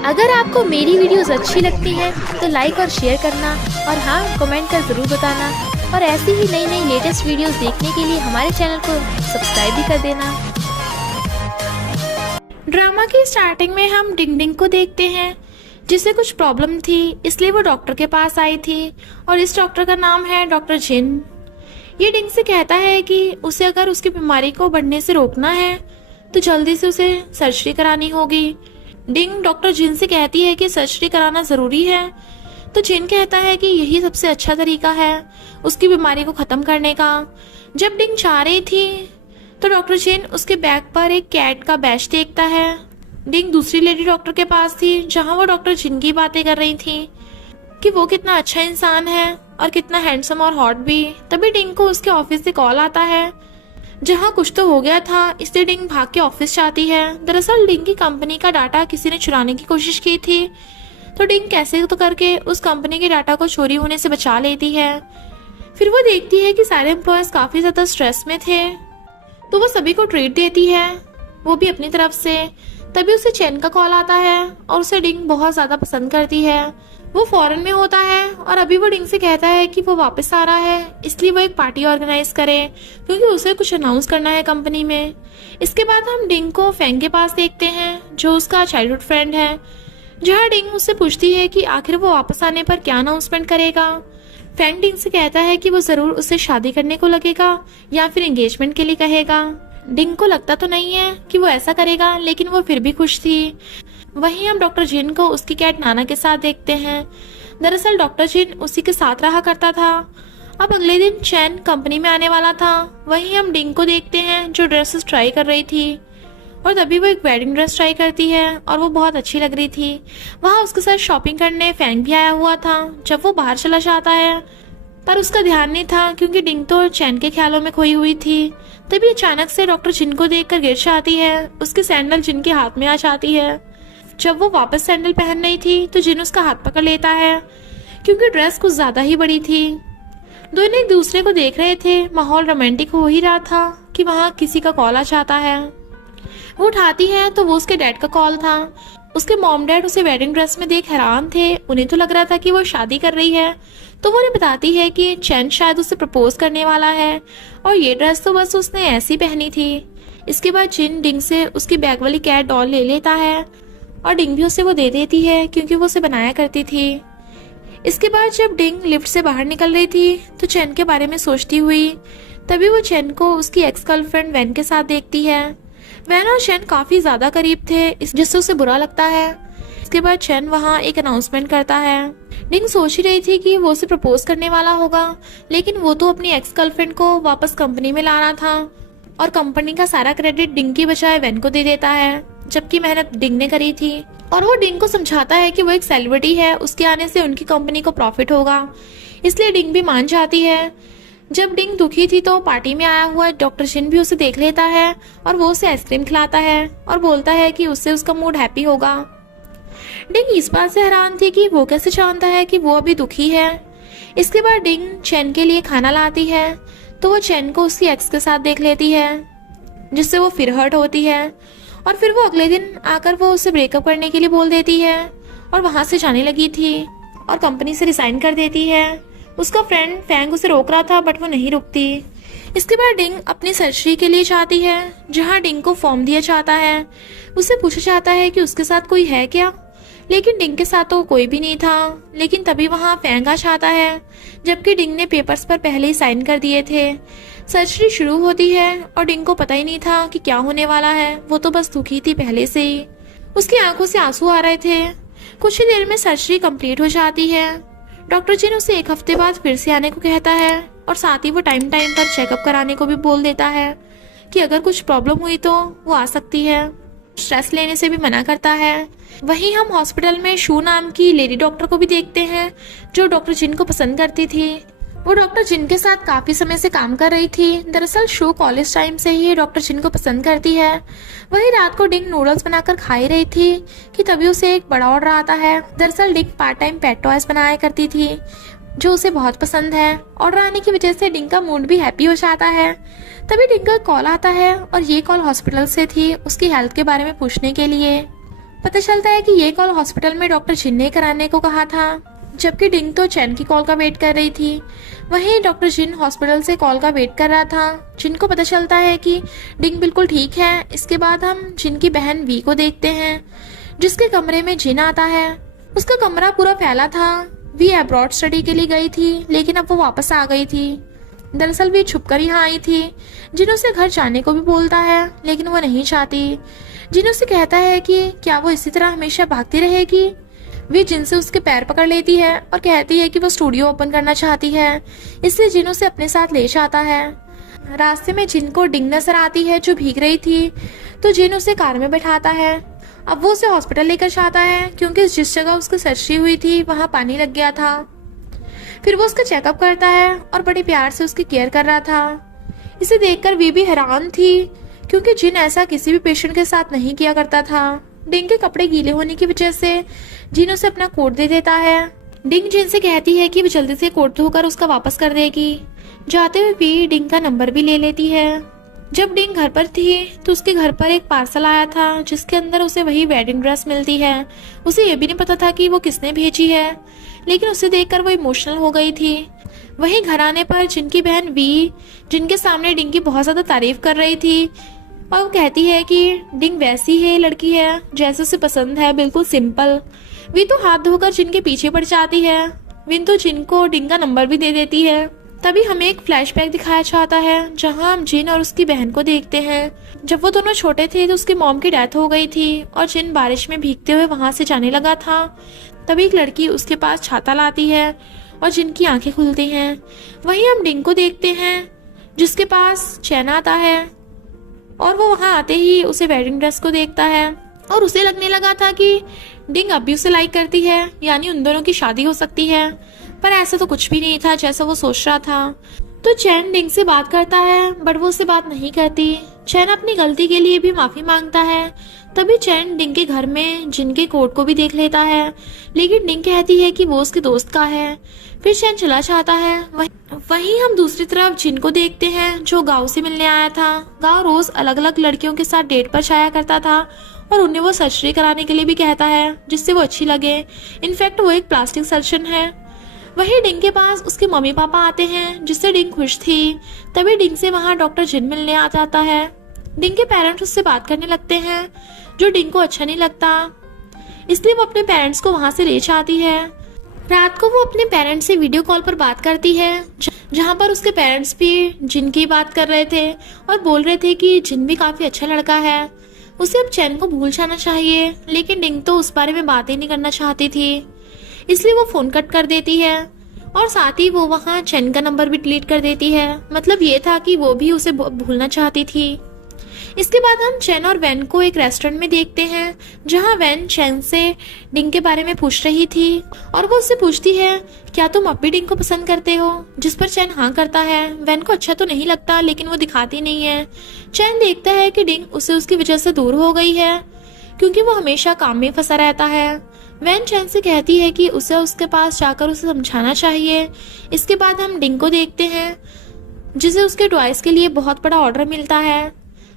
अगर आपको मेरी वीडियोस अच्छी लगती हैं तो लाइक और शेयर करना और हाँ, कमेंट कर ज़रूर बताना। और ऐसी ही नई नई लेटेस्ट वीडियोस देखने के लिए हमारे चैनल को सब्सक्राइब भी कर देना। ड्रामा की स्टार्टिंग में हम डिंग डिंग को देखते हैं, जिसे कुछ प्रॉब्लम थी, इसलिए वो डॉक्टर के पास आई थी और इस डॉक्टर का नाम है डॉक्टर जिन। ये डिंग से कहता है कि उसे अगर उसकी बीमारी को बढ़ने से रोकना है तो जल्दी से उसे सर्जरी करानी होगी। डिंग डॉक्टर जिन से कहती है कि सर्जरी कराना ज़रूरी है, तो जिन कहता है कि यही सबसे अच्छा तरीका है उसकी बीमारी को ख़त्म करने का। जब डिंग जा रही थी तो डॉक्टर जिन उसके बैग पर एक कैट का बैच देखता है। डिंग दूसरी लेडी डॉक्टर के पास थी, जहां वो डॉक्टर जिन की बातें कर रही थी कि वो कितना अच्छा इंसान है और कितना हैंडसम और हॉट भी। तभी डिंग को उसके ऑफिस से कॉल आता है, जहां कुछ तो हो गया था, इसलिए डिंग भाग के ऑफिस जाती है। दरअसल डिंग की कंपनी का डाटा किसी ने चुराने की कोशिश की थी, तो डिंग कैसे तो करके उस कंपनी के डाटा को चोरी होने से बचा लेती है। फिर वो देखती है कि सारे एम्प्लॉयज काफी ज्यादा स्ट्रेस में थे, तो वो सभी को ट्रीट देती है, वो भी अपनी तरफ से। तभी उसे चैन का कॉल आता है और उसे डिंग बहुत ज्यादा पसंद करती है। वो फॉरेन में होता है और अभी वो डिंग से कहता है कि वो वापस आ रहा है, इसलिए वो एक पार्टी ऑर्गेनाइज करे, क्योंकि उसे कुछ अनाउंस करना है कंपनी में। इसके बाद हम डिंग को फैंग के पास देखते हैं, जो उसका चाइल्डहुड फ्रेंड है, जहाँ डिंग उससे पूछती है कि आखिर वो वापस आने पर क्या अनाउंसमेंट करेगा। फैंग डिंग से कहता है कि वो जरूर उससे शादी करने को लगेगा या फिर एंगेजमेंट के लिए कहेगा। डिंग को लगता तो नहीं है कि वो ऐसा करेगा, लेकिन वो फिर भी खुश थी। वहीं हम डॉक्टर जिन को उसकी कैट नाना के साथ देखते हैं। दरअसल डॉक्टर जिन उसी के साथ रहा करता था। अब अगले दिन चैन कंपनी में आने वाला था। वहीं हम डिंग को देखते हैं, जो ड्रेसेस ट्राई कर रही थी, और तभी वो एक वेडिंग ड्रेस ट्राई करती है और वो बहुत अच्छी लग रही थी। वहाँ उसके साथ शॉपिंग करने फैंग भी आया हुआ था। जब वो बाहर चला जाता है पर उसका ध्यान नहीं था, क्योंकि डिंग तो चैन के ख्यालों में खोई हुई थी। तभी अचानक से डॉक्टर जिन को देखकर गिर जाती है। उसकी सैंडल जिन के हाथ में आ जाती है। जब वो वापस सैंडल पहन रही थी तो जिन उसका हाथ पकड़ लेता है, क्योंकि ड्रेस कुछ ज्यादा ही बड़ी थी। दोनों एक दूसरे को देख रहे थे। माहौल रोमांटिक हो ही रहा था कि वहाँ किसी का कॉल आ जाता है। वो उठाती है तो वो उसके डैड का कॉल था। उसके मॉम डैड उसे वेडिंग ड्रेस में देख हैरान थे। उन्हें तो लग रहा था कि वो शादी कर रही है, तो वो उन्हें बताती है कि चैन शायद उसे प्रपोज करने वाला है और ये ड्रेस तो बस उसने ऐसी पहनी थी। इसके बाद जिन डिंग से उसकी बैग वाली कैट डॉल ले लेता है और डिंग भी उसे वो दे देती है, क्योंकि वो उसे बनाया करती थी। इसके बाद जब डिंग लिफ्ट से बाहर निकल रही थी तो चैन के बारे में सोचती हुई, तभी वो चैन को उसकी एक्स गर्लफ्रेंड वैन के साथ देखती है। वैन और चैन काफी ज्यादा करीब थे, जिससे उसे बुरा लगता है। इसके बाद चैन वहाँ एक अनाउंसमेंट करता है। डिंग सोच ही रही थी कि वो उसे प्रपोज करने वाला होगा, लेकिन वो तो अपनी एक्स गर्लफ्रेंड को वापस कंपनी में लाना था और कंपनी का सारा क्रेडिट डिंग की बजाय वैन को दे देता है, जबकि मेहनत डिंग ने करी थी। और वो डिंग को समझाता है कि वो एक सेलिब्रिटी है, उसके आने से उनकी कंपनी को प्रॉफिट होगा, इसलिए डिंग भी मान जाती है। जब डिंग दुखी थी तो पार्टी में आया हुआ डॉक्टर जिन भी उसे देख लेता है और वो उसे आइसक्रीम खिलाता है और बोलता है कि उससे उसका मूड हैप्पी होगा। डिंग इस बात से हैरान थी कि वो कैसे जानता है कि वो अभी दुखी है। इसके बाद डिंग चैन के लिए खाना लाती है, तो वो चैन को उसकी एक्स के साथ देख लेती है, जिससे वो फिर हर्ट होती है। और फिर वो अगले दिन आकर वो उसे ब्रेकअप करने के लिए बोल देती है और वहां से जाने लगी थी और कंपनी से रिजाइन कर देती है। उसका फ्रेंड फैंग उसे रोक रहा था, बट वो नहीं रुकती। इसके बाद डिंग अपनी सर्जरी के लिए जाती है, जहां डिंग को फॉर्म दिया जाता है। उससे पूछा जाता है कि उसके साथ कोई है क्या, लेकिन डिंग के साथ तो कोई भी नहीं था। लेकिन तभी वहां फैंग आ जाता है, जबकि डिंग ने पेपर्स पर पहले ही साइन कर दिए थे। सर्जरी शुरू होती है और डिंग को पता ही नहीं था कि क्या होने वाला है। वो तो बस दुखी थी पहले से ही। उसकी आंखों से आंसू आ रहे थे। कुछ ही देर में सर्जरी कंप्लीट हो जाती है। डॉक्टर जिन उसे एक हफ्ते बाद फिर से आने को कहता है और साथ ही वो टाइम टाइम पर चेकअप कराने को भी बोल देता है कि अगर कुछ प्रॉब्लम हुई तो वो आ सकती है। स्ट्रेस लेने से भी मना करता है। वहीं हम हॉस्पिटल में शू नाम की लेडी डॉक्टर को भी देखते हैं, जो डॉक्टर जिन को पसंद करती थी। वो डॉक्टर जिन के साथ काफी समय से काम कर रही थी। दरअसल शू कॉलेज टाइम से ही डॉक्टर जिन को पसंद करती है। वही रात को डिंग नूडल्स बनाकर खा ही रही थी कि तभी उसे एक बड़ा ऑर्डर आता है। दरअसल डिंग पार्ट टाइम पेट टॉयज बनाया करती थी, जो उसे बहुत पसंद है। ऑर्डर आने की वजह से डिंग का मूड भी हैप्पी हो जाता है। तभी डिंग का कॉल आता है और ये कॉल हॉस्पिटल से थी, उसकी हेल्थ के बारे में पूछने के लिए। पता चलता है कि ये कॉल हॉस्पिटल में डॉक्टर जिन ने कराने को कहा था, जबकि डिंग तो चैन की कॉल का वेट कर रही थी। वहीं डॉक्टर जिन हॉस्पिटल से कॉल का वेट कर रहा था। जिन को पता चलता है कि डिंग बिल्कुल ठीक है। इसके बाद हम जिन की बहन वी को देखते हैं, जिसके कमरे में जिन आता है। उसका कमरा पूरा फैला था। वी अब्रॉड स्टडी के लिए गई थी, लेकिन अब वो वापस आ गई थी। दरअसल वी छुपकर यहाँ आई थी। जिन उसे घर जाने को भी बोलता है, लेकिन वो नहीं चाहती। जिन उसे कहता है कि क्या वो इसी तरह हमेशा भागती रहेगी। वी जिन से उसके पैर पकड़ लेती है और कहती है कि वो स्टूडियो ओपन करना चाहती है, इसलिए जिन उसे अपने साथ ले जाता है। रास्ते में जिन को डिंग नजर आती है जो भीग रही थी, तो जिन उसे कार में बैठाता है। अब वो उसे हॉस्पिटल लेकर जाता है, क्योंकि जिस जगह उसकी सर्जरी हुई थी वहां पानी लग गया था। फिर वो उसका चेकअप करता है और बड़े प्यार से उसकी केयर कर रहा था। इसे देखकर वी भी हैरान थी, क्योंकि जिन ऐसा किसी भी पेशेंट के साथ नहीं किया करता था। डिंग के कपड़े गीले होने की वजह से जिन उसे अपना कोट दे देता है। डिंग जिन से कहती है कि वो जल्दी से कोट धोकर उसका वापस कर देगी। जाते हुए वी डिंग का नंबर भी ले लेती है। जब डिंग घर पर थी तो उसके घर पर एक पार्सल आया था, जिसके अंदर उसे वही वेडिंग ड्रेस मिलती है। उसे ये भी नहीं पता था कि वो किसने भेजी है, लेकिन उसे देखकर वो इमोशनल हो गई थी। वहीं घर आने पर जिनकी बहन वी जिनके सामने डिंग की बहुत ज्यादा तारीफ कर रही थी, और वो कहती है कि डिंग वैसी है लड़की है जैसे उसे पसंद है, बिल्कुल सिंपल। वी तो हाथ धोकर जिन के पीछे पड़ जाती है। विन तो जिन को डिंग का नंबर भी दे देती है। तभी हमें एक फ्लैशबैक दिखाया जाता है, जहां हम जिन और उसकी बहन को देखते हैं। जब वो दोनों छोटे थे तो उसकी मॉम की डेथ हो गई थी और जिन बारिश में भीगते हुए वहां से जाने लगा था। तभी एक लड़की उसके पास छाता लाती है और जिन की आंखें खुलती हैं। वहीं हम डिंग को देखते हैं, जिसके पास चैन आता है, और वो वहां आते ही उसे वेडिंग ड्रेस को देखता है और उसे लगने लगा था कि डिंग अब भी उसे लाइक करती है, यानी उन दोनों की शादी हो सकती है। पर ऐसा तो कुछ भी नहीं था जैसा वो सोच रहा था। तो चैन डिंग से बात करता है, बट वो उससे बात नहीं करती। चैन अपनी गलती के लिए भी माफी मांगता है। तभी चैन डिंग के घर में जिन के कोट को भी देख लेता है, लेकिन डिंग कहती है कि वो उसके दोस्त का है। फिर चैन चला जाता है। वहीं हम दूसरी तरफ जिन को देखते हैं, जो गाँव से मिलने आया था। गाँव रोज अलग अलग लड़कियों के साथ डेट पर जाया करता था और उन्हें वो सर्जरी कराने के लिए भी कहता है, जिससे वो अच्छी लगे। इनफैक्ट वो एक प्लास्टिक सर्जन है। वहीं डिंग के पास उसके मम्मी पापा आते हैं, जिससे डिंग खुश थी। तभी डिंग से वहां डॉक्टर जिन मिलने आ जाता है। डिंग के पेरेंट्स उससे बात करने लगते हैं, जो डिंग को अच्छा नहीं लगता, इसलिए वो अपने पेरेंट्स को वहां से ले जाती है। रात को वो अपने पेरेंट्स से वीडियो कॉल पर बात करती है, जहां पर उसके पेरेंट्स भी जिन की बात कर रहे थे और बोल रहे थे कि जिन भी काफी अच्छा लड़का है, उसे अब चैन को भूल जाना चाहिए। लेकिन डिंग तो उस बारे में बात ही नहीं करना चाहती थी, इसलिए वो फोन कट कर देती है और साथ ही वो वहां चैन का नंबर भी डिलीट कर देती है। मतलब ये था कि वो भी उसे भूलना चाहती थी। इसके बाद हम चैन और वैन को एक रेस्टोरेंट में देखते हैं, जहां वैन चैन से डिंग के बारे में पूछ रही थी और वो उससे पूछती है, क्या तुम अब भी डिंग को पसंद करते हो? जिस पर चैन हाँ करता है। वैन को अच्छा तो नहीं लगता, लेकिन वो दिखाती नहीं है। चैन देखता है कि डिंग उसे उसकी वजह से दूर हो गई है, क्योंकि वो हमेशा काम में फंसा रहता है। वैन चैन से कहती है कि उसे उसके पास जाकर उसे समझाना चाहिए। इसके बाद हम डिंग को देखते हैं, जिसे उसके टॉयज के लिए बहुत बड़ा ऑर्डर मिलता है,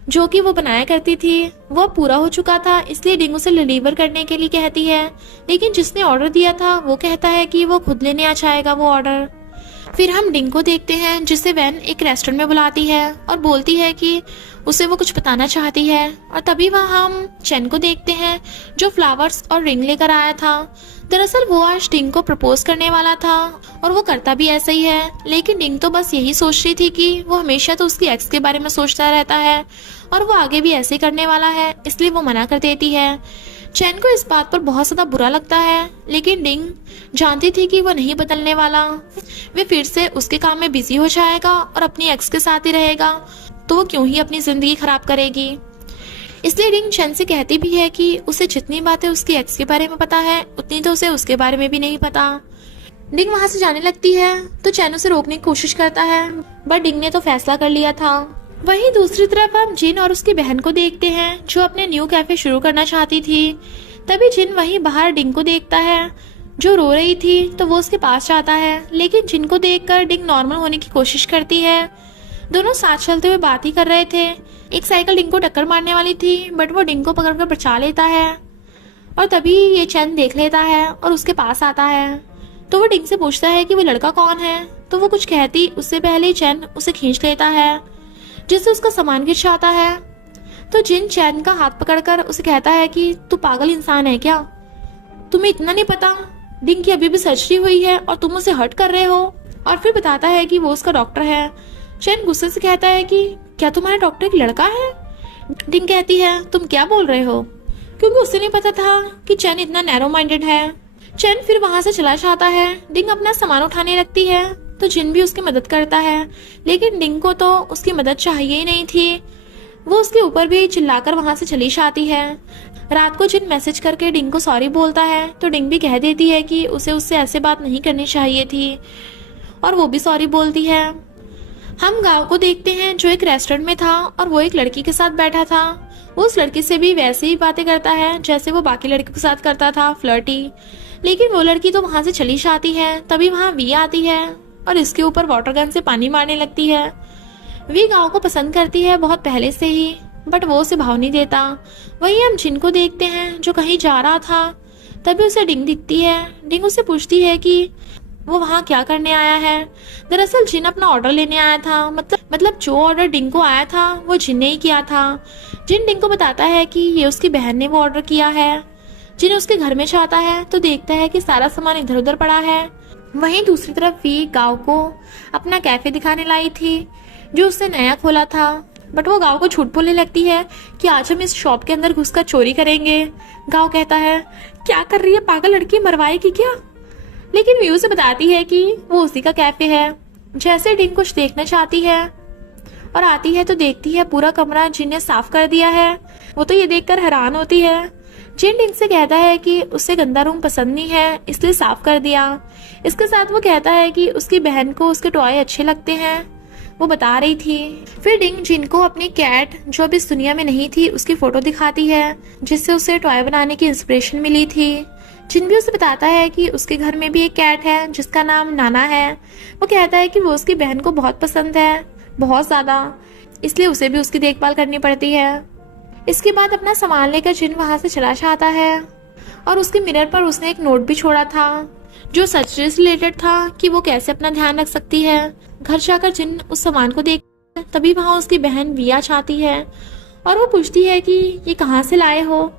जो कि वो बनाया करती थी। वो पूरा हो चुका था, इसलिए डिंग उसे डिलीवर करने के लिए कहती है, लेकिन जिसने ऑर्डर दिया था वो कहता है कि वो खुद लेने आ जाएगा वो ऑर्डर। फिर हम डिंग को देखते हैं, जिसे वैन एक रेस्टोरेंट में बुलाती है और बोलती है कि उसे वो कुछ बताना चाहती है। और तभी वहाँ हम चैन को देखते हैं, जो फ्लावर्स और रिंग लेकर आया था। दरअसल वो आज डिंग को प्रपोज करने वाला था और वो करता भी ऐसा ही है। लेकिन डिंग तो बस यही सोच रही थी कि वो हमेशा तो उसकी एक्स के बारे में सोचता रहता है और वो आगे भी ऐसे करने वाला है, इसलिए वो मना कर देती है। चैन को इस बात पर बहुत ज्यादा बुरा लगता है, लेकिन डिंग जानती थी कि वो नहीं बदलने वाला। वे फिर से उसके काम में बिजी हो जाएगा और अपनी एक्स के साथ ही रहेगा, तो वो क्यों ही अपनी जिंदगी खराब करेगी। इसलिए डिंग चैन से कहती भी है कि उसे जितनी बातें उसकी एक्स के बारे में पता है, उतनी तो उसे उसके बारे में भी नहीं पता। डिंग वहां से जाने लगती है तो चैन उसे रोकने की कोशिश करता है, बट डिंग ने तो फैसला कर लिया था। वहीं दूसरी तरफ हम जिन और उसकी बहन को देखते हैं, जो अपने न्यू कैफे शुरू करना चाहती थी। तभी जिन वहीं बाहर डिंग को देखता है, जो रो रही थी, तो वो उसके पास जाता है। लेकिन जिन को देखकर डिंग नॉर्मल होने की कोशिश करती है। दोनों साथ चलते हुए बात ही कर रहे थे। एक साइकिल डिंग को टक्कर मारने वाली थी, बट वो डिंग को पकड़कर बचा लेता है। और तभी ये चैन देख लेता है और उसके पास आता है। तो वो डिंग से पूछता है कि वो लड़का कौन है। तो वो कुछ कहती उससे पहले चैन उसे खींच लेता है, जिससे उसका सामान गिर जाता है। तो जिन चैन का हाथ पकड़कर उसे कहता है कि तू पागल इंसान है क्या, तुम्हें इतना नहीं पता डिंग की अभी भी सर्जरी हुई है और तुम उसे हर्ट कर रहे हो। और फिर बताता है कि वो उसका डॉक्टर है। चैन गुस्से से कहता है कि क्या तुम्हारा डॉक्टर एक लड़का है। डिंग कहती है तुम क्या बोल रहे हो, क्योंकि उसे नहीं पता था कि चैन इतना नैरो माइंडेड है। चैन फिर वहां से चला जाता है। डिंग अपना सामान उठाने लगती है तो जिन भी उसकी मदद करता है, लेकिन डिंग को तो उसकी मदद चाहिए ही नहीं थी। वो उसके ऊपर भी चिल्लाकर वहां से चली जाती है। रात को जिन मैसेज करके डिंग को सॉरी बोलता है तो डिंग भी कह देती है कि उसे उससे ऐसे बात नहीं करनी चाहिए थी, और वो भी सॉरी बोलती है। हम गांव को देखते हैं जो एक रेस्टोरेंट में था और वो एक लड़की के साथ बैठा था। वो उस लड़की से भी वैसे ही बातें करता है जैसे वो बाकी लड़कियों के साथ करता था, फ्लर्टी। लेकिन वो लड़की तो वहां से चली जाती है। तभी वहां वी आती है और इसके ऊपर वाटर गन से पानी मारने लगती है। वी गांव को पसंद करती है बहुत पहले से ही, बट वो उसे भाव नहीं देता। वहीं हम जिन को देखते हैं जो कहीं जा रहा था। तभी उसे डिंग दिखती है। डिंग उससे पूछती है कि वो वहाँ क्या करने आया है। दरअसल जिन अपना ऑर्डर लेने आया था, मतलब जो ऑर्डर डिंग को आया था वो जिन ने ही किया था। जिन डिंग को बताता है कि ये उसकी बहन ने वो ऑर्डर किया है। जिन उसके घर में जाता है तो देखता है कि सारा सामान इधर उधर पड़ा है। वहीं दूसरी तरफ वी गांव को अपना कैफे दिखाने लाई थी जो उसने नया खोला था, बट वो गांव को झूठ बोलने लगती है कि आज हम इस शॉप के अंदर घुसकर चोरी करेंगे। गांव कहता है क्या कर रही है पागल लड़की, मरवाएगी क्या। लेकिन वी उसे बताती है कि वो उसी का कैफे है। जैसे डिंग कुछ देखना चाहती है और आती है तो देखती है पूरा कमरा जिन ने साफ कर दिया है। वो तो ये देखकर हैरान होती है। जिन डिंग से कहता है कि उसे गंदा रूम पसंद नहीं है इसलिए साफ कर दिया। इसके साथ वो कहता है कि उसकी बहन को उसके टॉय अच्छे लगते हैं, वो बता रही थी। फिर डिंग जिन को अपनी कैट जो अब इस दुनिया में नहीं थी उसकी फोटो दिखाती है, जिससे उसे टॉय बनाने की इंस्पिरेशन मिली थी। जिन भी उसे बताता है कि उसके घर में भी एक कैट है जिसका नाम नाना है। वो कहता है कि वो उसकी बहन को बहुत पसंद है, बहुत ज्यादा, इसलिए उसे भी उसकी देखभाल करनी पड़ती है। इसके बाद अपना सामान लेकर जिन वहां से चला जाता है और उसके मिरर पर उसने एक नोट भी छोड़ा था जो सर्जरी से रिलेटेड था कि वो कैसे अपना ध्यान रख सकती है। घर जाकर जिन उस सामान को देख, तभी वहां उसकी बहन विया चाहती है और वो पूछती है कि ये कहाँ से लाए हो।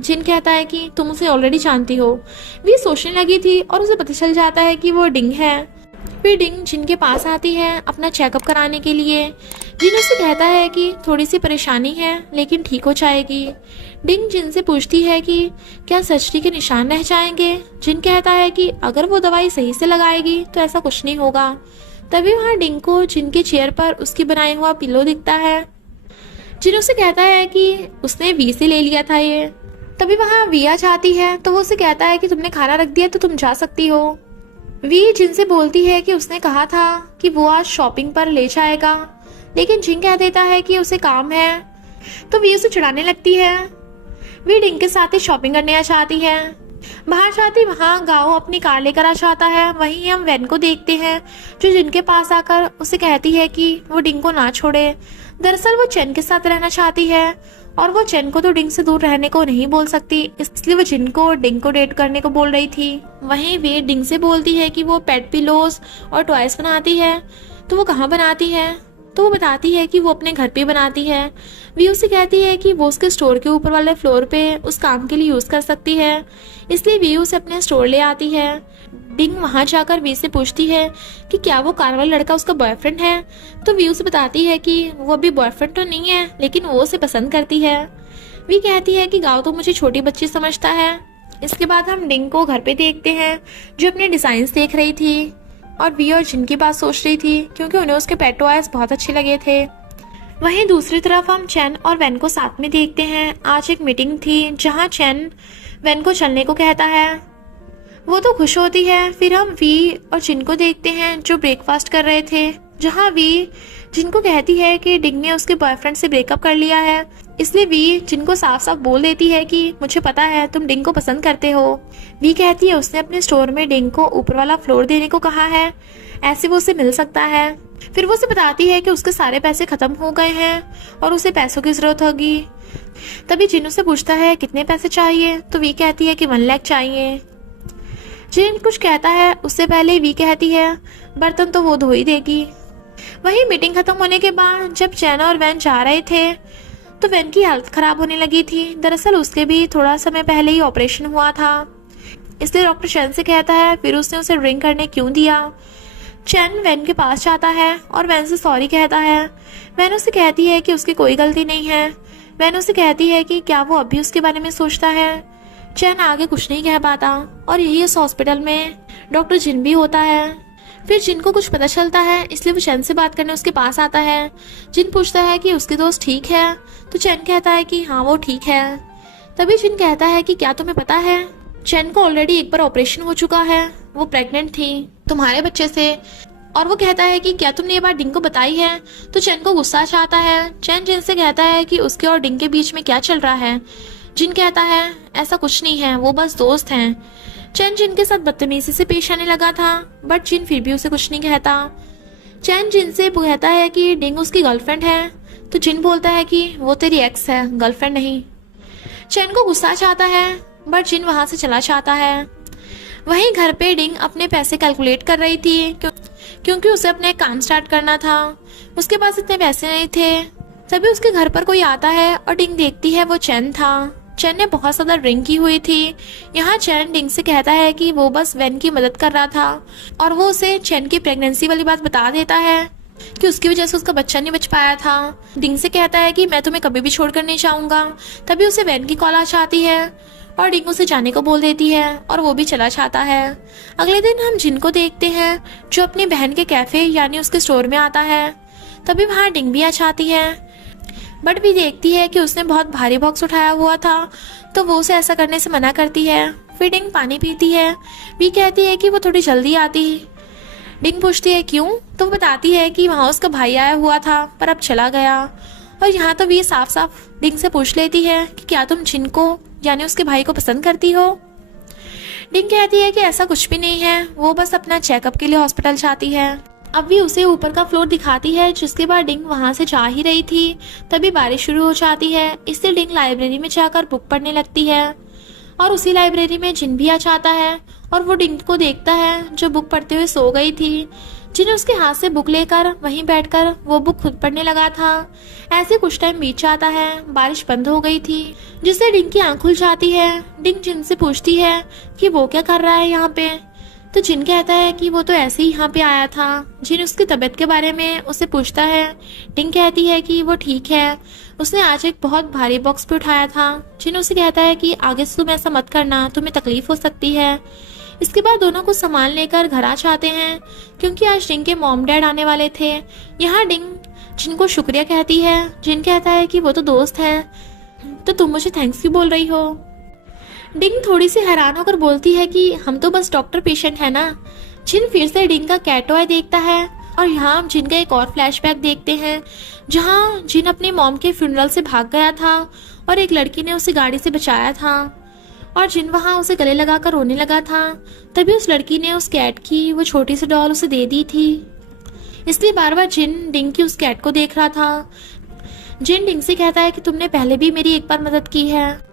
जिन कहता है कि तुम उसे ऑलरेडी जानती हो। वी सोचने लगी थी और उसे पता चल जाता है कि वो डिंग है। फिर डिंग जिन के पास आती है अपना चेकअप कराने के लिए। जिन उससे कहता है कि थोड़ी सी परेशानी है लेकिन ठीक हो जाएगी। डिंग जिन से पूछती है कि क्या सर्जरी के निशान रह जाएंगे। जिन कहता है कि अगर वो दवाई सही से लगाएगी तो ऐसा कुछ नहीं होगा। तभी वहाँ डिंग को जिन के चेयर पर उसकी बनाया हुआ पिलो दिखता है। जिन उसे कहता है कि उसने वी से ले लिया था ये। तभी वहाँ विया जाती है तो वो उसे कहता है कि तुमने खाना रख दिया तो तुम जा सकती हो। वी जिन से बोलती है कि उसने कहा था कि वो आज शॉपिंग पर ले जाएगा, लेकिन जिन कह देता है कि उसे काम है। तो वी उसे चिढ़ाने लगती है। वी डिंग के साथ ही शॉपिंग करने आ जाती है। बाहर जाती वहाँ गाँव अपनी कार लेकर आ जाता है। वहीं हम वैन को देखते हैं जो जिनके पास आकर उसे कहती है कि वो डिंग को ना छोड़े। दरअसल वो चैन के साथ रहना चाहती है और वो चैन को तो डिंग से दूर रहने को नहीं बोल सकती, इसलिए वो जिन को डिंग को डेट करने को बोल रही थी। वहीं वे डिंग से बोलती है कि वो पेट पिलोस और टॉयज बनाती है। तो वो कहाँ बनाती है, तो वो बताती है कि वो अपने घर पे बनाती है। वी उसे कहती है कि वो उसके स्टोर के ऊपर वाले फ्लोर पे उस काम के लिए यूज कर सकती है, इसलिए वी उसे अपने स्टोर ले आती है। डिंग वहां जाकर वी से पूछती है कि क्या वो कार वाला लड़का उसका बॉयफ्रेंड है। तो वी उसे बताती है कि वो अभी बॉयफ्रेंड तो नहीं है, लेकिन वो उसे पसंद करती है। वी कहती है कि गाँव तो मुझे छोटी बच्ची समझता है। इसके बाद हम डिंग को घर पे देखते हैं जो अपने डिजाइन देख रही थी और वी और जिन की बात सोच रही थी क्योंकि उन्हें उसके पेट टॉयज बहुत अच्छे लगे थे। वहीं दूसरी तरफ हम चैन और वैन को साथ में देखते हैं। आज एक मीटिंग थी जहां चैन वैन को चलने को कहता है। वो तो खुश होती है। फिर हम वी और जिन को देखते हैं जो ब्रेकफास्ट कर रहे थे, जहां वी जिनको कहती है कि डिंग ने उसके बॉयफ्रेंड से ब्रेकअप कर लिया है, इसलिए वी जिनको साफ साफ बोल देती है कि मुझे पता है तुम डिंग को पसंद करते हो। वी कहती है उसने अपने स्टोर में डिंग को ऊपर वाला फ्लोर देने को कहा है, ऐसे वो उसे मिल सकता है। फिर वो उसे बताती है कि उसके सारे पैसे खत्म हो गए हैं और उसे पैसों की जरूरत होगी। तभी जिन उससे पूछता है कितने पैसे चाहिए, तो वी कहती है कि 1 लाख चाहिए। जिन कुछ कहता है उससे पहले वी कहती है बर्तन तो वो धो ही देगी। वही मीटिंग खत्म होने के बाद जब चैन और वैन जा रहे थे तो वैन की हालत खराब होने लगी थी। दरअसल उसके भी थोड़ा समय पहले ही ऑपरेशन हुआ था, इसलिए डॉक्टर चैन से कहता है फिर उसने उसे ड्रिंक करने क्यों दिया। चैन वैन के पास जाता है और वैन से सॉरी कहता है। वैन उसे कहती है कि उसकी कोई गलती नहीं है। वैन उसे कहती है कि क्या वो अभी उसके बारे में सोचता है। चैन आगे कुछ नहीं कह पाता और यही उस हॉस्पिटल में डॉक्टर जिन भी होता है। फिर जिन को कुछ पता चलता है, इसलिए वो चैन से बात करने उसके पास आता है। जिन पूछता है कि उसकी दोस्त ठीक है, तो चैन कहता है कि हाँ वो ठीक है। तभी जिन कहता है कि क्या तुम्हें पता है चैन को ऑलरेडी एक बार ऑपरेशन हो चुका है, वो प्रेग्नेंट थी तुम्हारे बच्चे से। और वो कहता है कि क्या तुमने ये बात डिंग को बताई है। तो चैन को गुस्सा आता है। चैन जिन से कहता है कि उसके और डिंग के बीच में क्या चल रहा है। जिन कहता है ऐसा कुछ नहीं है, वो बस दोस्त हैं। चैन जिन के साथ बदतमीजी से पेश आने लगा था, बट जिन फिर भी उसे कुछ नहीं कहता। चैन जिन से कहता है कि डिंग उसकी गर्लफ्रेंड है, तो जिन बोलता है कि वो तेरी एक्स है, गर्लफ्रेंड नहीं। चैन को गुस्सा आता है, बट जिन वहां से चला जाता है। वहीं घर पे डिंग अपने पैसे कैलकुलेट कर रही थी क्योंकि उसे अपने काम स्टार्ट करना था। उसके पास इतने पैसे नहीं थे। तभी उसके घर पर कोई आता है और डिंग देखती है वो चैन था। चैन ने बहुत ज्यादा ड्रिंक की हुई थी। यहाँ चैन डिंग से कहता है कि वो बस वैन की मदद कर रहा था और वो उसे चैन की प्रेगनेंसी वाली बात बता देता है कि उसकी वजह से उसका बच्चा नहीं बच पाया था। डिंग से कहता है कि मैं तुम्हें कभी भी छोड़कर नहीं जाऊंगा। तभी उसे वैन की कॉल आ जाती है और डिंग उसे जाने को बोल देती है और वो भी चला जाता है। अगले दिन हम जिन को देखते हैं जो अपनी बहन के कैफे यानी उसके स्टोर में आता है। तभी वहाँ डिंग भी आ जाती है, बट भी देखती है कि उसने बहुत भारी बॉक्स उठाया हुआ था, तो वो उसे ऐसा करने से मना करती है। फिर डिंग पानी पीती है। भी कहती है कि वो थोड़ी जल्दी आती। डिंग पूछती है क्यों, तो वो बताती है कि वहाँ उसका भाई आया हुआ था पर अब चला गया। और यहाँ तो भी साफ साफ डिंग से पूछ लेती है कि क्या तुम जिन को यानी उसके भाई को पसंद करती हो। डिंग कहती है कि ऐसा कुछ भी नहीं है, वो बस अपना चेकअप के लिए हॉस्पिटल जाती है। अब भी उसे ऊपर का फ्लोर दिखाती है, जिसके बाद डिंग वहां से जा ही रही थी। तभी बारिश शुरू हो जाती है, इससे डिंग लाइब्रेरी में जाकर बुक पढ़ने लगती है और उसी लाइब्रेरी में जिन भी आ जाता है और वो डिंग को देखता है जो बुक पढ़ते हुए सो गई थी। जिन उसके हाथ से बुक लेकर वहीं बैठकर वो बुक खुद पढ़ने लगा था। ऐसे कुछ टाइम बीत जाता है, बारिश बंद हो गई थी, जिससे डिंग की आंख खुल जाती है। डिंग जिन से पूछती है कि वो क्या कर रहा है यहाँ पे, तो जिन कहता है कि वो तो ऐसे ही यहाँ पे आया था। जिन उसकी तबीयत के बारे में उससे पूछता है। डिंग कहती है कि वो ठीक है, उसने आज एक बहुत भारी बॉक्स पे उठाया था। जिन उसे कहता है कि आगे से तुम ऐसा मत करना, तुम्हें तकलीफ हो सकती है। इसके बाद दोनों को सामान लेकर घर आ जाते हैं क्योंकि आज डिंग के मॉम डैड आने वाले थे। यहाँ डिंग जिन को शुक्रिया कहती है। जिन कहता है कि वो तो दोस्त है, तो तुम मुझे थैंक्स क्यों बोल रही हो। डिंग थोड़ी सी हैरान होकर बोलती है कि हम तो बस डॉक्टर पेशेंट है ना। जिन फिर से डिंग का कैट टॉय देखता है और यहाँ हम जिन का एक और फ्लैशबैक देखते हैं जहाँ जिन अपनी मॉम के फ्यूनरल से भाग गया था और एक लड़की ने उसे गाड़ी से बचाया था और जिन वहाँ उसे गले लगाकर रोने लगा था। तभी उस लड़की ने उस कैट की वो छोटी सी डॉल उसे दे दी थी, इसलिए बार बार जिन डिंग की उस कैट को देख रहा था। जिन डिंग से कहता है कि तुमने पहले भी मेरी एक बार मदद की है।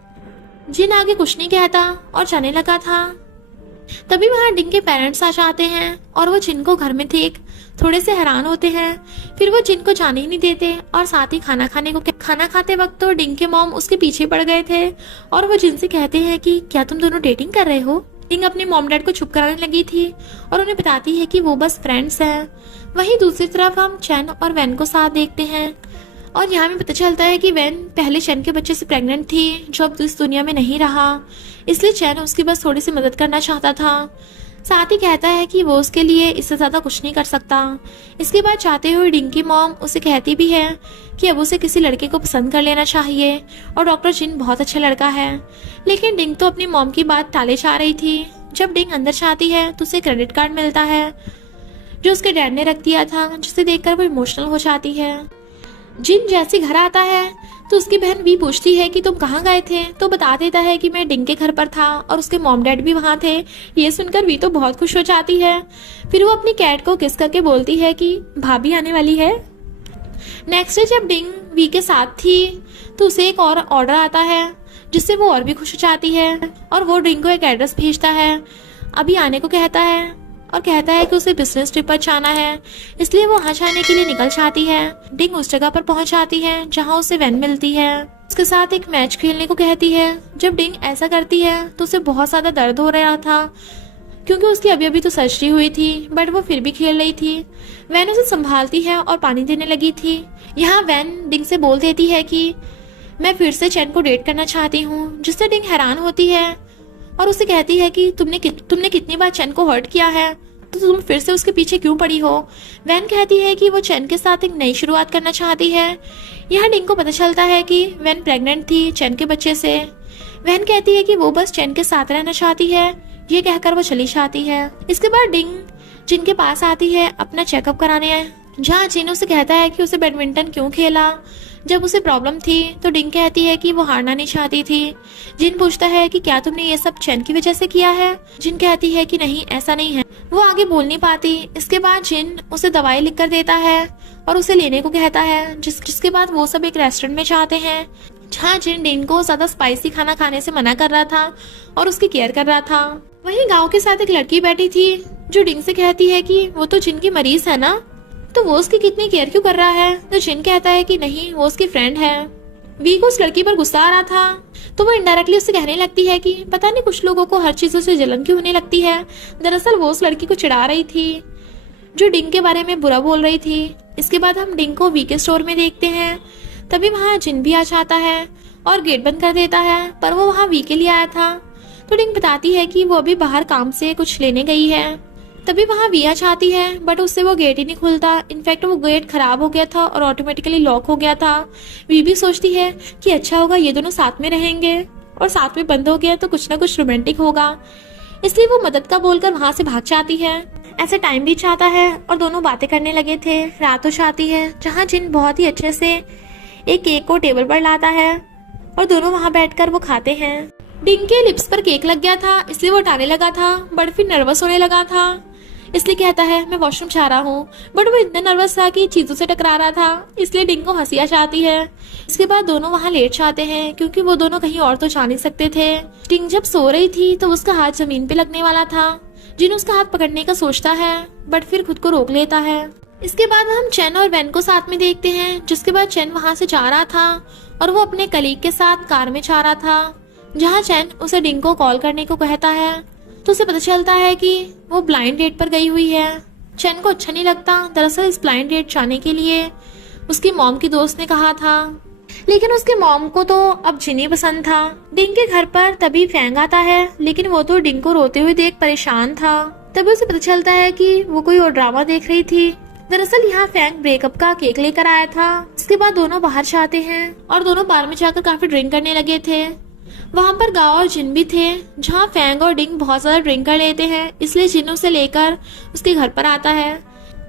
जिन आगे कुछ नहीं कहता और जाने लगा था। तभी वहाँ डिंग के पेरेंट्स आ जाते हैं और वो जिन को घर में देख थोड़े से हैरान होते हैं। फिर वो जिन को जाने ही नहीं देते और साथ ही खाना खाते वक्त तो डिंग के मॉम उसके पीछे पड़ गए थे और वो जिन से कहते हैं कि क्या तुम दोनों डेटिंग कर रहे हो। डिंग अपने मॉम डैड को चुप कराने लगी थी और उन्हें बताती है कि वो बस फ्रेंड्स हैं। वहीं दूसरी तरफ हम चैन और वैन को साथ देखते हैं और यहाँ में पता चलता है कि वैन पहले चैन के बच्चे से प्रेग्नेंट थी जो अब इस दुनिया में नहीं रहा, इसलिए चैन उसकी बस थोड़ी सी मदद करना चाहता था। साथ ही कहता है कि वो उसके लिए इससे ज्यादा कुछ नहीं कर सकता। इसके बाद चाहते हुए डिंग की मॉम उसे कहती भी है कि अब उसे किसी लड़के को पसंद कर लेना चाहिए और डॉक्टर जिन बहुत अच्छा लड़का है। लेकिन डिंग तो अपनी मॉम की बात टाले जा रही थी। जब डिंग अंदर जाती है तो उसे क्रेडिट कार्ड मिलता है जो उसके डैड ने रख दिया था, जिसे देखकर वो इमोशनल हो जाती है। जिन जैसे घर आता है तो उसकी बहन वी पूछती है कि तुम कहाँ गए थे, तो बता देता है कि मैं डिंग के घर पर था और उसके मॉम डैड भी वहाँ थे। ये सुनकर वी तो बहुत खुश हो जाती है। फिर वो अपनी कैट को किस करके बोलती है कि भाभी आने वाली है। नेक्स्ट डे जब डिंग वी के साथ थी तो उसे एक और ऑर्डर आता है जिससे वो और भी खुश हो जाती है और वो डिंग को एक एड्रेस भेजता है, अभी आने को कहता है और कहता है कि उसे बिजनेस ट्रिप पर जाना है, इसलिए वो वहाँ जाने के लिए निकल जाती है। डिंग उस जगह पर पहुंच जाती है जहाँ उसे वैन मिलती है, उसके साथ एक मैच खेलने को कहती है। जब डिंग ऐसा करती है तो उसे बहुत ज्यादा दर्द हो रहा था क्योंकि उसकी अभी अभी तो सर्जरी हुई थी, बट वो फिर भी खेल रही थी। वैन उसे संभालती है और पानी देने लगी थी। यहाँ वैन डिंग से बोल देती है कि मैं फिर से चैन को डेट करना चाहती हूँ, जिससे डिंग हैरान होती है और उसे कहती है कि तुमने कितनी बार चैन को हर्ट किया है, तो तुम फिर से उसके पीछे क्यों पड़ी हो। वैन कहती है कि वो चैन के साथ एक नई शुरुआत करना चाहती है। यहाँ डिंग को पता चलता है कि वैन प्रेग्नेंट थी चैन के बच्चे से। वैन कहती है कि वो बस चैन के साथ रहना चाहती है, ये कहकर वो चली जाती है। इसके बाद डिंग जिन के पास आती है अपना चेकअप कराने, जहाँ जिन उसे कहता है कि उसे बैडमिंटन क्यों खेला जब उसे प्रॉब्लम थी, तो डिंग कहती है कि वो हारना नहीं चाहती थी। जिन पूछता है कि क्या तुमने ये सब चैन की वजह से किया है। जिन कहती है कि नहीं ऐसा नहीं है, वो आगे बोल नहीं पाती। इसके बाद जिन उसे दवाई लिख कर देता है और उसे लेने को कहता है, जिसके बाद वो सब एक रेस्टोरेंट में जाते हैं जहाँ जिन डिंग को ज्यादा स्पाइसी खाना खाने से मना कर रहा था और उसकी केयर कर रहा था। वहीं गाँव के साथ एक लड़की बैठी थी जो डिंग से कहती है कि वो तो जिन की मरीज है ना, तो वो उसकी कितनी केयर क्यों कर रहा है। तो जिन कहता है कि नहीं वो उसकी फ्रेंड है। वी को उस लड़की पर गुस्सा आ रहा था तो वो इनडायरेक्टली उससे कहने लगती है कि पता नहीं कुछ लोगों को हर चीजों से जलन क्यों होने लगती है। दरअसल वो उस लड़की को चिढ़ा रही थी जो डिंग के बारे में बुरा बोल रही थी। इसके बाद हम डिंग को वी के स्टोर में देखते हैं, तभी वहाँ जिन भी आ जाता है और गेट बंद कर देता है, पर वो वहाँ वी के लिए आया था। तो डिंग बताती है कि वो अभी बाहर काम से कुछ लेने गई है। तभी वहाँ वी आ जाती है, बट उससे वो गेट ही नहीं खुलता। इनफैक्ट वो गेट खराब हो गया था और ऑटोमेटिकली लॉक हो गया था। वी भी सोचती है कि अच्छा होगा ये दोनों साथ में रहेंगे और साथ में बंद हो गया तो कुछ ना कुछ रोमांटिक होगा, इसलिए वो मदद का बोलकर वहाँ से भाग जाती है। ऐसे टाइम भी जाता है और दोनों बातें करने लगे थे। रात हो जाती है जहाँ जिन बहुत ही अच्छे से एक केक को टेबल पर लाता है और दोनों वहाँ बैठकर वो खाते हैं। डिंग के लिप्स पर केक लग गया था, इसलिए वो उठाने लगा था, बट फिर नर्वस होने लगा था, इसलिए कहता है मैं वॉशरूम जा रहा हूँ। बट वो इतना नर्वस था कि चीजों से टकरा रहा था, इसलिए डिंग को हंसी आ जाती है। इसके बाद दोनों वहाँ लेट जाते हैं क्योंकि वो दोनों कहीं और तो जा नहीं सकते थे। डिंग जब सो रही थी तो उसका हाथ जमीन पे लगने वाला था। जिन उसका हाथ पकड़ने का सोचता है बट फिर खुद को रोक लेता है। इसके बाद हम चैन और वैन को साथ में देखते हैं, जिसके बाद चैन वहाँ से जा रहा था और वो अपने कलीग के साथ कार में जा रहा था, जहाँ चैन उसे डिंग को कॉल करने को कहता है। तो उसे पता चलता है कि वो ब्लाइंड डेट पर गई हुई है। चैन को अच्छा नहीं लगता। दरअसल इस ब्लाइंड डेट जाने के लिए उसकी मॉम की दोस्त ने कहा था, लेकिन उसके मॉम को तो अब जिनी पसंद था। डिंग के घर पर तभी फैंग आता है, लेकिन वो तो डिंग को रोते हुए देख परेशान था। तभी उसे पता चलता है कि वो कोई और ड्रामा देख रही थी। दरअसल यहाँ फैंग ब्रेकअप का केक लेकर आया था। इसके बाद दोनों बाहर जाते हैं और दोनों बार में जाकर काफी ड्रिंक करने लगे थे। वहाँ पर गाओ और जिन भी थे, जहाँ फैंग और डिंग बहुत ज्यादा ड्रिंक कर लेते हैं, इसलिए जिन उसे लेकर उसके घर पर आता है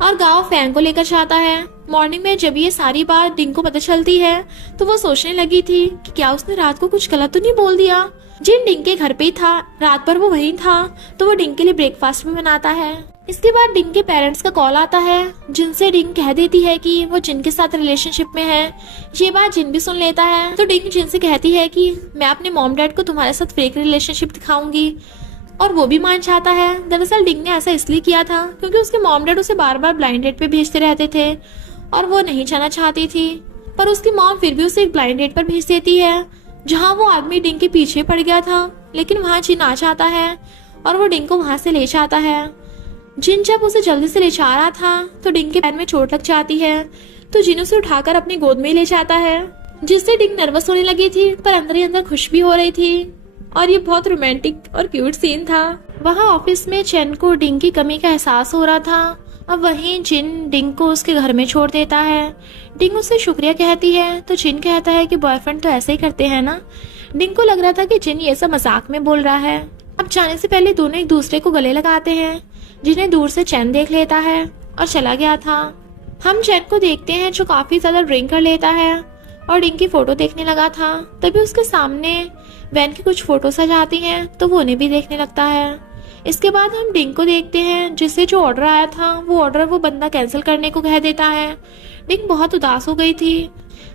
और गाओ फैंग को लेकर जाता है। मॉर्निंग में जब ये सारी बात डिंग को पता चलती है तो वो सोचने लगी थी कि क्या उसने रात को कुछ गलत तो नहीं बोल दिया। जिन डिंग के घर पे ही था, रात भर वो वहीं था, तो वो डिंग के लिए ब्रेकफास्ट भी बनाता है। इसके बाद डिंग के पेरेंट्स का कॉल आता है, जिनसे डिंग कह देती है कि वो जिन के साथ रिलेशनशिप में है। ये बात जिन भी सुन लेता है, तो डिंग जिन से कहती है कि मैं अपने मॉम डैड को तुम्हारे साथ फेक रिलेशनशिप दिखाऊंगी, और वो भी मान जाता है। दरअसल डिंग ने ऐसा इसलिए किया था क्योंकि उसके मॉम डैड उसे बार बार ब्लाइंड डेट पे भेजते रहते थे और वो नहीं जाना चाहती थी, पर उसकी मॉम फिर भी उसे एक ब्लाइंड डेट पर भेज देती है, जहाँ वो आदमी डिंग के पीछे पड़ गया था। लेकिन वहाँ जिन आ जाता है और वो डिंग को वहाँ से ले जाता है। जिन जब उसे जल्दी से ले जा रहा था तो डिंग के पैर में चोट लग जाती है, तो जिन उसे उठाकर अपनी गोद में ले जाता है, जिससे डिंग नर्वस होने लगी थी पर अंदर ही अंदर खुश भी हो रही थी। और ये बहुत रोमांटिक और क्यूट सीन था। वहाँ ऑफिस में चैन को डिंग की कमी का एहसास हो रहा था। अब वहीं जिन डिंग को उसके घर में छोड़ देता है। डिंग उससे शुक्रिया कहती है, तो जिन कहता है कि बॉयफ्रेंड तो ऐसे ही करते हैं ना। डिंग को लग रहा था कि जिन ये सब मजाक में बोल रहा है। अब जाने से पहले दोनों एक दूसरे को गले लगाते हैं, जिन्हें दूर से चैन देख लेता है और चला गया था। हम चैन को देखते हैं जो काफी ज्यादा ड्रिंक कर लेता है और डिंग की फोटो देखने लगा था। तभी उसके सामने वैन की कुछ फोटोज आ जाती हैं तो वो उन्हें भी देखने लगता है। इसके बाद हम डिंग को देखते हैं, जिससे जो ऑर्डर आया था वो ऑर्डर वो बंदा कैंसिल करने को कह देता है। डिंग बहुत उदास हो गई थी।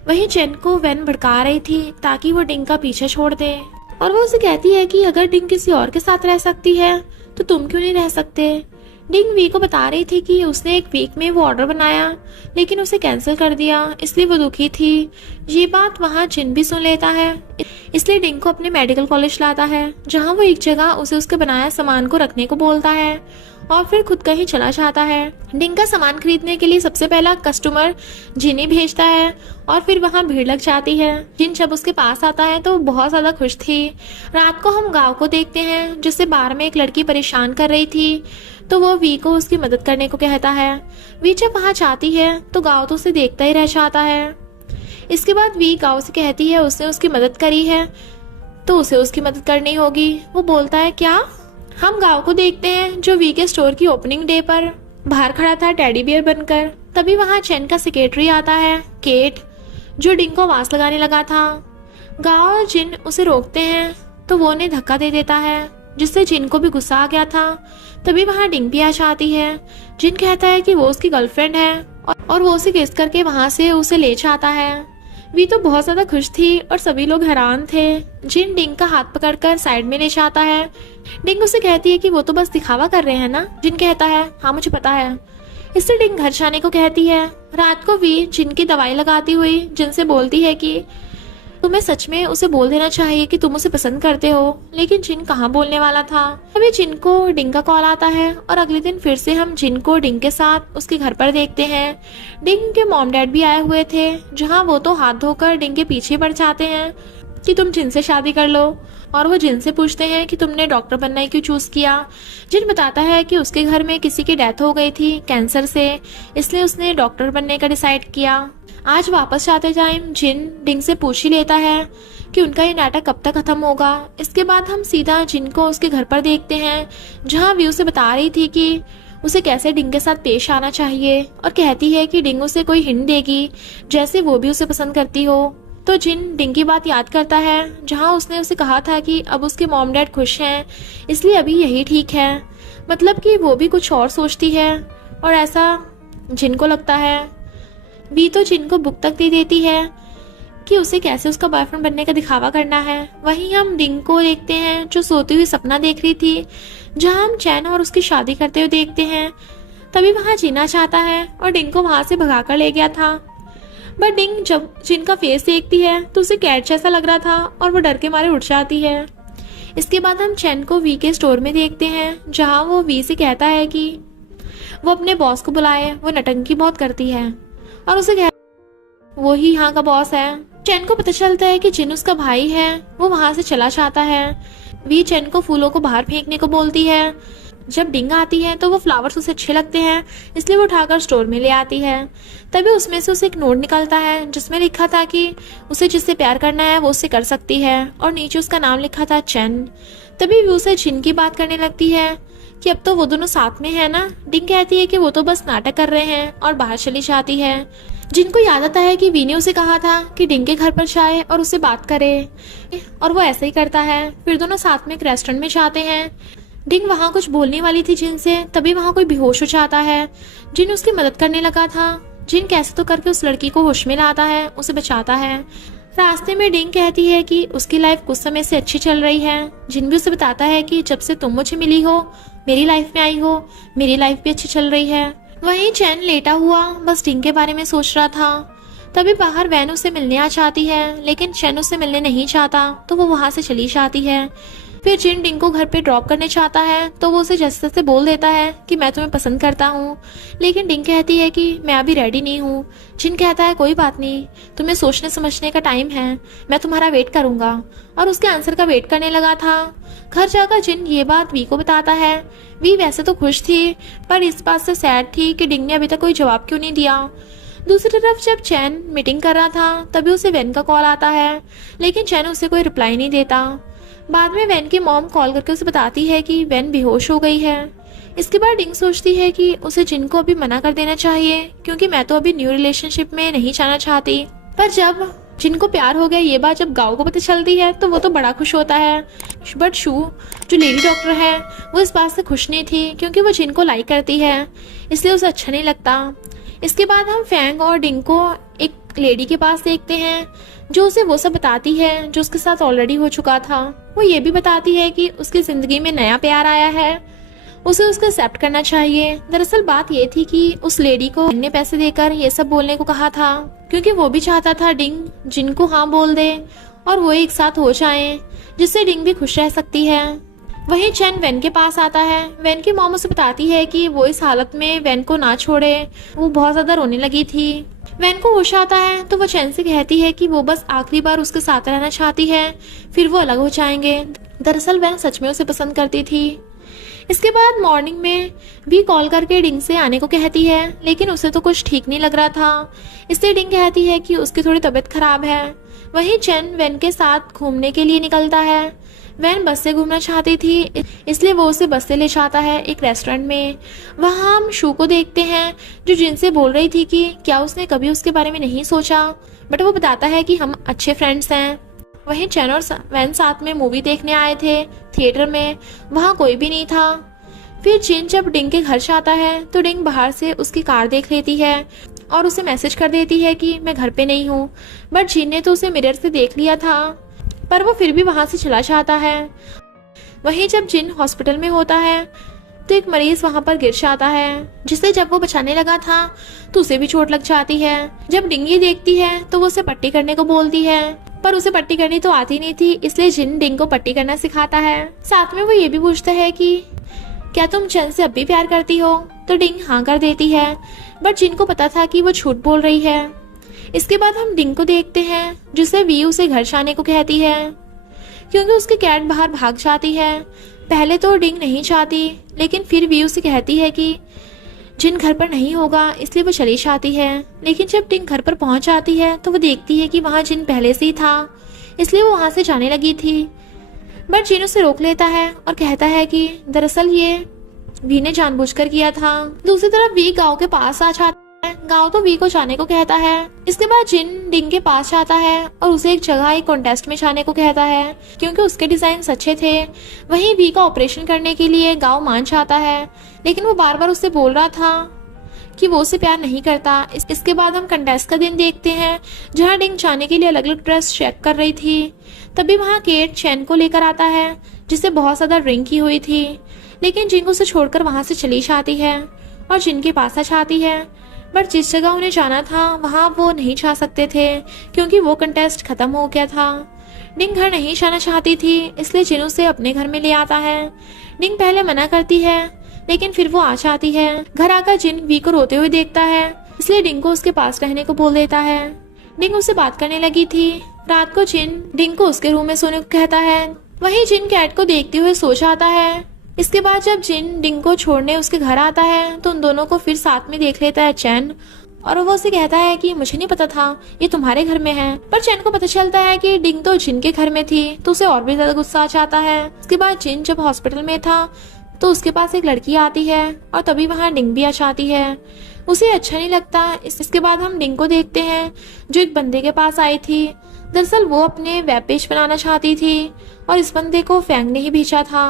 वहीं चेन को वैन भड़का रही थी ताकि वो डिंग का पीछे छोड़ दे, और वो उसे कहती है कि अगर डिंग किसी और के साथ रह सकती है तो तुम क्यों नहीं रह सकते। डिंग वी को बता रही थी कि उसने एक वीक में वो ऑर्डर बनाया लेकिन उसे कैंसिल कर दिया, इसलिए वो दुखी थी। ये बात वहाँ जिन भी सुन लेता है, इसलिए डिंग को अपने मेडिकल कॉलेज लाता है, जहाँ वो एक जगह उसे उसके बनाया सामान को रखने को बोलता है और फिर खुद कहीं चला जाता है। डिंग का सामान खरीदने के लिए सबसे पहला कस्टमर जिन्हें भेजता है और फिर वहाँ भीड़ लग जाती है। जिन जब उसके पास आता है तो वो बहुत ज्यादा खुश थी। रात को हम गाँव को देखते हैं, जिससे बार में एक लड़की परेशान कर रही थी, तो वो वी को उसकी मदद करने को कहता है। वी जब वहाँ जाती है तो गाँव तो उसे देखता ही रह जाता है। इसके बाद वी गाँव से कहती है उसने उसकी मदद करी है तो उसे उसकी मदद करनी होगी। वो बोलता है क्या। हम गाँव को देखते हैं, जो वी के स्टोर की ओपनिंग डे पर बाहर खड़ा था टेडी बियर बनकर। तभी वहाँ चेन का सेक्रेटरी आता है, केट, जो डिंग को आवाज लगाने लगा था। गाँव और जिन उसे रोकते हैं तो वो उन्हें धक्का दे देता है, जिससे जिन को भी गुस्सा आ गया था। तभी वहाँ डिंग भी आ जाती है। जिन कहता है कि वो उसकी गर्लफ्रेंड है और वो उसे किस करके वहाँ से उसे ले जाता है। वी तो बहुत ज्यादा खुश थी और सभी लोग हैरान थे। जिन डिंग का हाथ पकड़कर साइड में ले जाता है। डिंग उसे कहती है कि वो तो बस दिखावा कर रहे हैं ना। जिन कहता है हाँ मुझे पता है। इससे डिंग घर जाने को कहती है। रात को वी जिन की दवाई लगाती हुई जिनसे बोलती है कि तुम्हें सच में उसे बोल देना चाहिए कि तुम उसे पसंद करते हो, लेकिन जिन कहाँ बोलने वाला था। अभी जिन को डिंग का कॉल आता है और अगले दिन फिर से हम जिन को डिंग के साथ उसके घर पर देखते हैं। डिंग के मॉम डैड भी आए हुए थे, जहाँ वो तो हाथ धोकर डिंग के पीछे पड़ जाते हैं कि तुम जिन से शादी कर लो, और वो जिन से पूछते हैं कि तुमने डॉक्टर बनना ही क्यों चूज किया। जिन बताता है कि उसके घर में किसी की डेथ हो गई थी कैंसर से, इसलिए उसने डॉक्टर बनने का डिसाइड किया। आज वापस जाते टाइम जिन डिंग से पूछ ही लेता है कि उनका ये नाटक कब तक खत्म होगा। इसके बाद हम सीधा जिन को उसके घर पर देखते हैं, जहाँ वी उसे बता रही थी कि उसे कैसे डिंग के साथ पेश आना चाहिए, और कहती है कि डिंग उसे कोई हिंट देगी जैसे वो भी उसे पसंद करती हो। तो जिन डिंग की बात याद करता है, जहाँ उसने उसे कहा था कि अब उसके मॉम डैड खुश हैं, इसलिए अभी यही ठीक है। मतलब कि वो भी कुछ और सोचती है, और ऐसा जिन को लगता है। वी तो जिन को बुक तक दे देती है कि उसे कैसे उसका बॉयफ्रेंड बनने का दिखावा करना है। वहीं हम डिंग को देखते हैं, जो सोती हुई सपना देख रही थी, जहाँ हम चैन और उसकी शादी करते हुए देखते हैं। तभी वहाँ जीना चाहता है और डिंग को वहां से भगाकर ले गया था। बट डिंग जब जिन का फेस देखती है तो उसे कैट जैसा लग रहा था और वो डर के मारे उठ जाती है। इसके बाद हम चैन को वी के स्टोर में देखते हैं, जहाँ वो वी से कहता है कि वो अपने बॉस को बुलाए, वो नटंकी बहुत करती है, और उसे कह वो ही यहाँ का बॉस है। चैन को पता चलता है कि जिन उसका भाई है। वो वहां से चला जाता है। वी चैन को फूलों को बाहर फेंकने को बोलती है। जब डिंग आती है तो वो फ्लावर्स उसे अच्छे लगते हैं, इसलिए वो उठाकर स्टोर में ले आती है। तभी उसमें से उसे एक नोट निकलता है, जिसमें लिखा था कि उसे जिससे प्यार करना है वो उससे कर सकती है, और नीचे उसका नाम लिखा था चैन। तभी वो उसे जिन की बात करने लगती है कि अब तो वो दोनों साथ में है ना। डिंग कहती है कि वो तो बस नाटक कर रहे हैं और बाहर चली जाती है। जिनको याद आता है कि वी ने उसे कहा था कि डिंग के घर पर जाए और उससे बात करे, और वो ऐसा ही करता है। फिर दोनों साथ में एक रेस्टोरेंट में जाते हैं। डिंग वहाँ कुछ बोलने वाली थी जिन से, तभी वहाँ कोई बेहोश हो जाता है। जिन उसकी मदद करने लगा था। जिन कैसे तो करके उस लड़की को होश में लाता है, उसे बचाता है। रास्ते में डिंग कहती है कि उसकी लाइफ कुछ समय से अच्छी चल रही है। जिन भी उसे बताता है कि जब से तुम मुझे मिली हो, मेरी लाइफ में आई हो, मेरी लाइफ भी अच्छी चल रही है। वहीं चैन लेटा हुआ बस डिंग के बारे में सोच रहा था। तभी बाहर वैन उसे मिलने आ जाती है, लेकिन चैन उससे मिलने नहीं चाहता, तो वो वहां से चली जाती है। फिर जिन डिंग को घर पे ड्रॉप करने चाहता है, तो वो उसे जैसे तैसे बोल देता है कि मैं तुम्हें पसंद करता हूँ, लेकिन डिंग कहती है कि मैं अभी रेडी नहीं हूँ। जिन कहता है कोई बात नहीं, तुम्हें सोचने समझने का टाइम है, मैं तुम्हारा वेट करूंगा, और उसके आंसर का वेट करने लगा था। घर जाकर जिन ये बात वी को बताता है। वी वैसे तो खुश थी, पर इस बात से सैड थी कि डिंग ने अभी तक कोई जवाब क्यों नहीं दिया। दूसरी तरफ जब चैन मीटिंग कर रहा था, तभी उसे वैन का कॉल आता है, लेकिन चैन उसे कोई रिप्लाई नहीं देता। बाद में वैन की मॉम कॉल करके उसे बताती है कि वैन बेहोश हो गई है। इसके बाद डिंग सोचती है कि उसे जिन को अभी मना कर देना चाहिए, क्योंकि मैं तो अभी न्यू रिलेशनशिप में नहीं जाना चाहती। पर जब जिन को प्यार हो गया ये बात जब गाओ को पता चलती है तो वो तो बड़ा खुश होता है। बट शू जो लेडी डॉक्टर है वो इस बात से खुश नहीं थी क्योंकि वो जिन को लाइक करती है, इसलिए उसे अच्छा नहीं लगता। इसके बाद हम फैंग और डिंग को एक लेडी के पास देखते हैं जो उसे वो सब बताती है जो उसके साथ ऑलरेडी हो चुका था। वो ये भी बताती है कि उसकी जिंदगी में नया प्यार आया है, उसे उसका एक्सेप्ट करना चाहिए। दरअसल बात ये थी कि उस लेडी को ने पैसे देकर ये सब बोलने को कहा था क्योंकि वो भी चाहता था डिंग जिन को हाँ बोल दे और वो एक साथ हो जाएं, जिससे डिंग भी खुश रह सकती है। वहीं चैन वैन के पास आता है। वैन की मॉम उसे बताती है कि वो इस हालत में वैन को ना छोड़े, वो बहुत ज्यादा रोने लगी थी। वैन को होश आता है तो वो चैन से कहती है कि वो बस आखिरी बार उसके साथ रहना चाहती है, फिर वो अलग हो जाएंगे। दरअसल वैन सच में उसे पसंद करती थी। इसके बाद मॉर्निंग में भी कॉल करके डिंग से आने को कहती है, लेकिन उसे तो कुछ ठीक नहीं लग रहा था, इसलिए डिंग कहती है कि उसकी थोड़ी तबीयत खराब है। वहीं चैन वैन के साथ घूमने के लिए निकलता है। वैन बस से घूमना चाहती थी, इसलिए वो उसे बस से ले जाता है एक रेस्टोरेंट में। वहाँ हम शू को देखते हैं जो जिन से बोल रही थी कि क्या उसने कभी उसके बारे में नहीं सोचा, बट वो बताता है कि हम अच्छे फ्रेंड्स हैं। वहीं चैन और वैन साथ में मूवी देखने आए थे थिएटर में, वहाँ कोई भी नहीं था। फिर जिन जब डिंग के घर जाता है तो डिंग बाहर से उसकी कार देख लेती है और उसे मैसेज कर देती है कि मैं घर पे नहीं हूँ। बट जिन ने तो उसे मिरर से देख लिया था, पर वो फिर भी वहां से चला जाता है। वहीं जब जिन हॉस्पिटल में होता है तो एक मरीज वहां पर गिर जाता है, जिसे जब वो बचाने लगा था तो उसे भी चोट लग जाती है। जब डिंगी देखती है तो वो उसे पट्टी करने को बोलती है, पर उसे पट्टी करनी तो आती नहीं थी, इसलिए जिन डिंग को पट्टी करना सिखाता है। साथ में वो ये भी पूछता है कि क्या तुम चैन से अब भी प्यार करती हो, तो डिंग हाँ कर देती है। बट जिन को पता था कि वो झूठ बोल रही है। इसके बाद हम डिंग को देखते हैं जिसे वी उसे घर जाने को कहती है क्योंकि उसकी कैट बाहर भाग जाती है। पहले तो डिंग नहीं चाहती, लेकिन फिर वी उसे कहती है कि जिन घर पर नहीं होगा, इसलिए वो चली जाती है। लेकिन जब डिंग घर पर पहुंच जाती है तो वो देखती है कि वहां जिन पहले से ही था, इसलिए वो वहां से जाने लगी थी। बट जिन उसे रोक लेता है और कहता है कि दरअसल ये वी ने जानबूझकर किया था। दूसरी तरफ वी गांव के पास आ जाता है। गांव तो वी को जाने को कहता है। इसके बाद जिन डिंग के पास जाता है और उसे एक जगह एक कॉन्टेस्ट में जाने को कहता है क्योंकि उसके डिजाइन अच्छे थे। वहीं वी का ऑपरेशन करने के लिए गांव मान जाता है, लेकिन वो बार बार उससे बोल रहा था कि वो उसे प्यार नहीं करता। इसके बाद हम कंटेस्ट का दिन देखते हैं जहाँ डिंग जाने के लिए अलग अलग ड्रेस चेक कर रही थी। तभी वहाँ केट चैन को लेकर आता है जिसे बहुत ज्यादा ड्रिंक की हुई थी, लेकिन जिन उसे छोड़कर वहां से चली जाती है और जिन के पास आ जाती है। बट जिस जगह उन्हें जाना था वहां वो नहीं जा सकते थे क्योंकि वो कंटेस्ट खत्म हो गया था। डिंग घर नहीं जाना चाहती थी, इसलिए जिन उसे अपने घर में ले आता है। डिंग पहले मना करती है, लेकिन फिर वो आ जाती है। घर आकर जिन वी को रोते हुए देखता है, इसलिए डिंग को उसके पास रहने को बोल देता है। डिंग उससे बात करने लगी थी। रात को जिन डिंग को उसके रूम में सोने को कहता है। वहीं जिन कैट को देखते हुए सो जाता है। इसके बाद जब जिन डिंग को छोड़ने उसके घर आता है तो उन दोनों को फिर साथ में देख लेता है चैन, और वो उसे कहता है कि मुझे नहीं पता था ये तुम्हारे घर में है। पर चैन को पता चलता है कि डिंग तो जिन के घर में थी, तो उसे और भी ज्यादा गुस्सा आ जाता है। उसके बाद जिन जब हॉस्पिटल में था तो उसके पास एक लड़की आती है और तभी वहाँ डिंग भी आ जाती है। उसे अच्छा नहीं लगता। इसके बाद हम डिंग को देखते हैं जो एक बंदे के पास आई थी। दरअसल वो अपने वेब पेज बनाना चाहती थी और इस बंदे को फैंग ने ही भेजा था।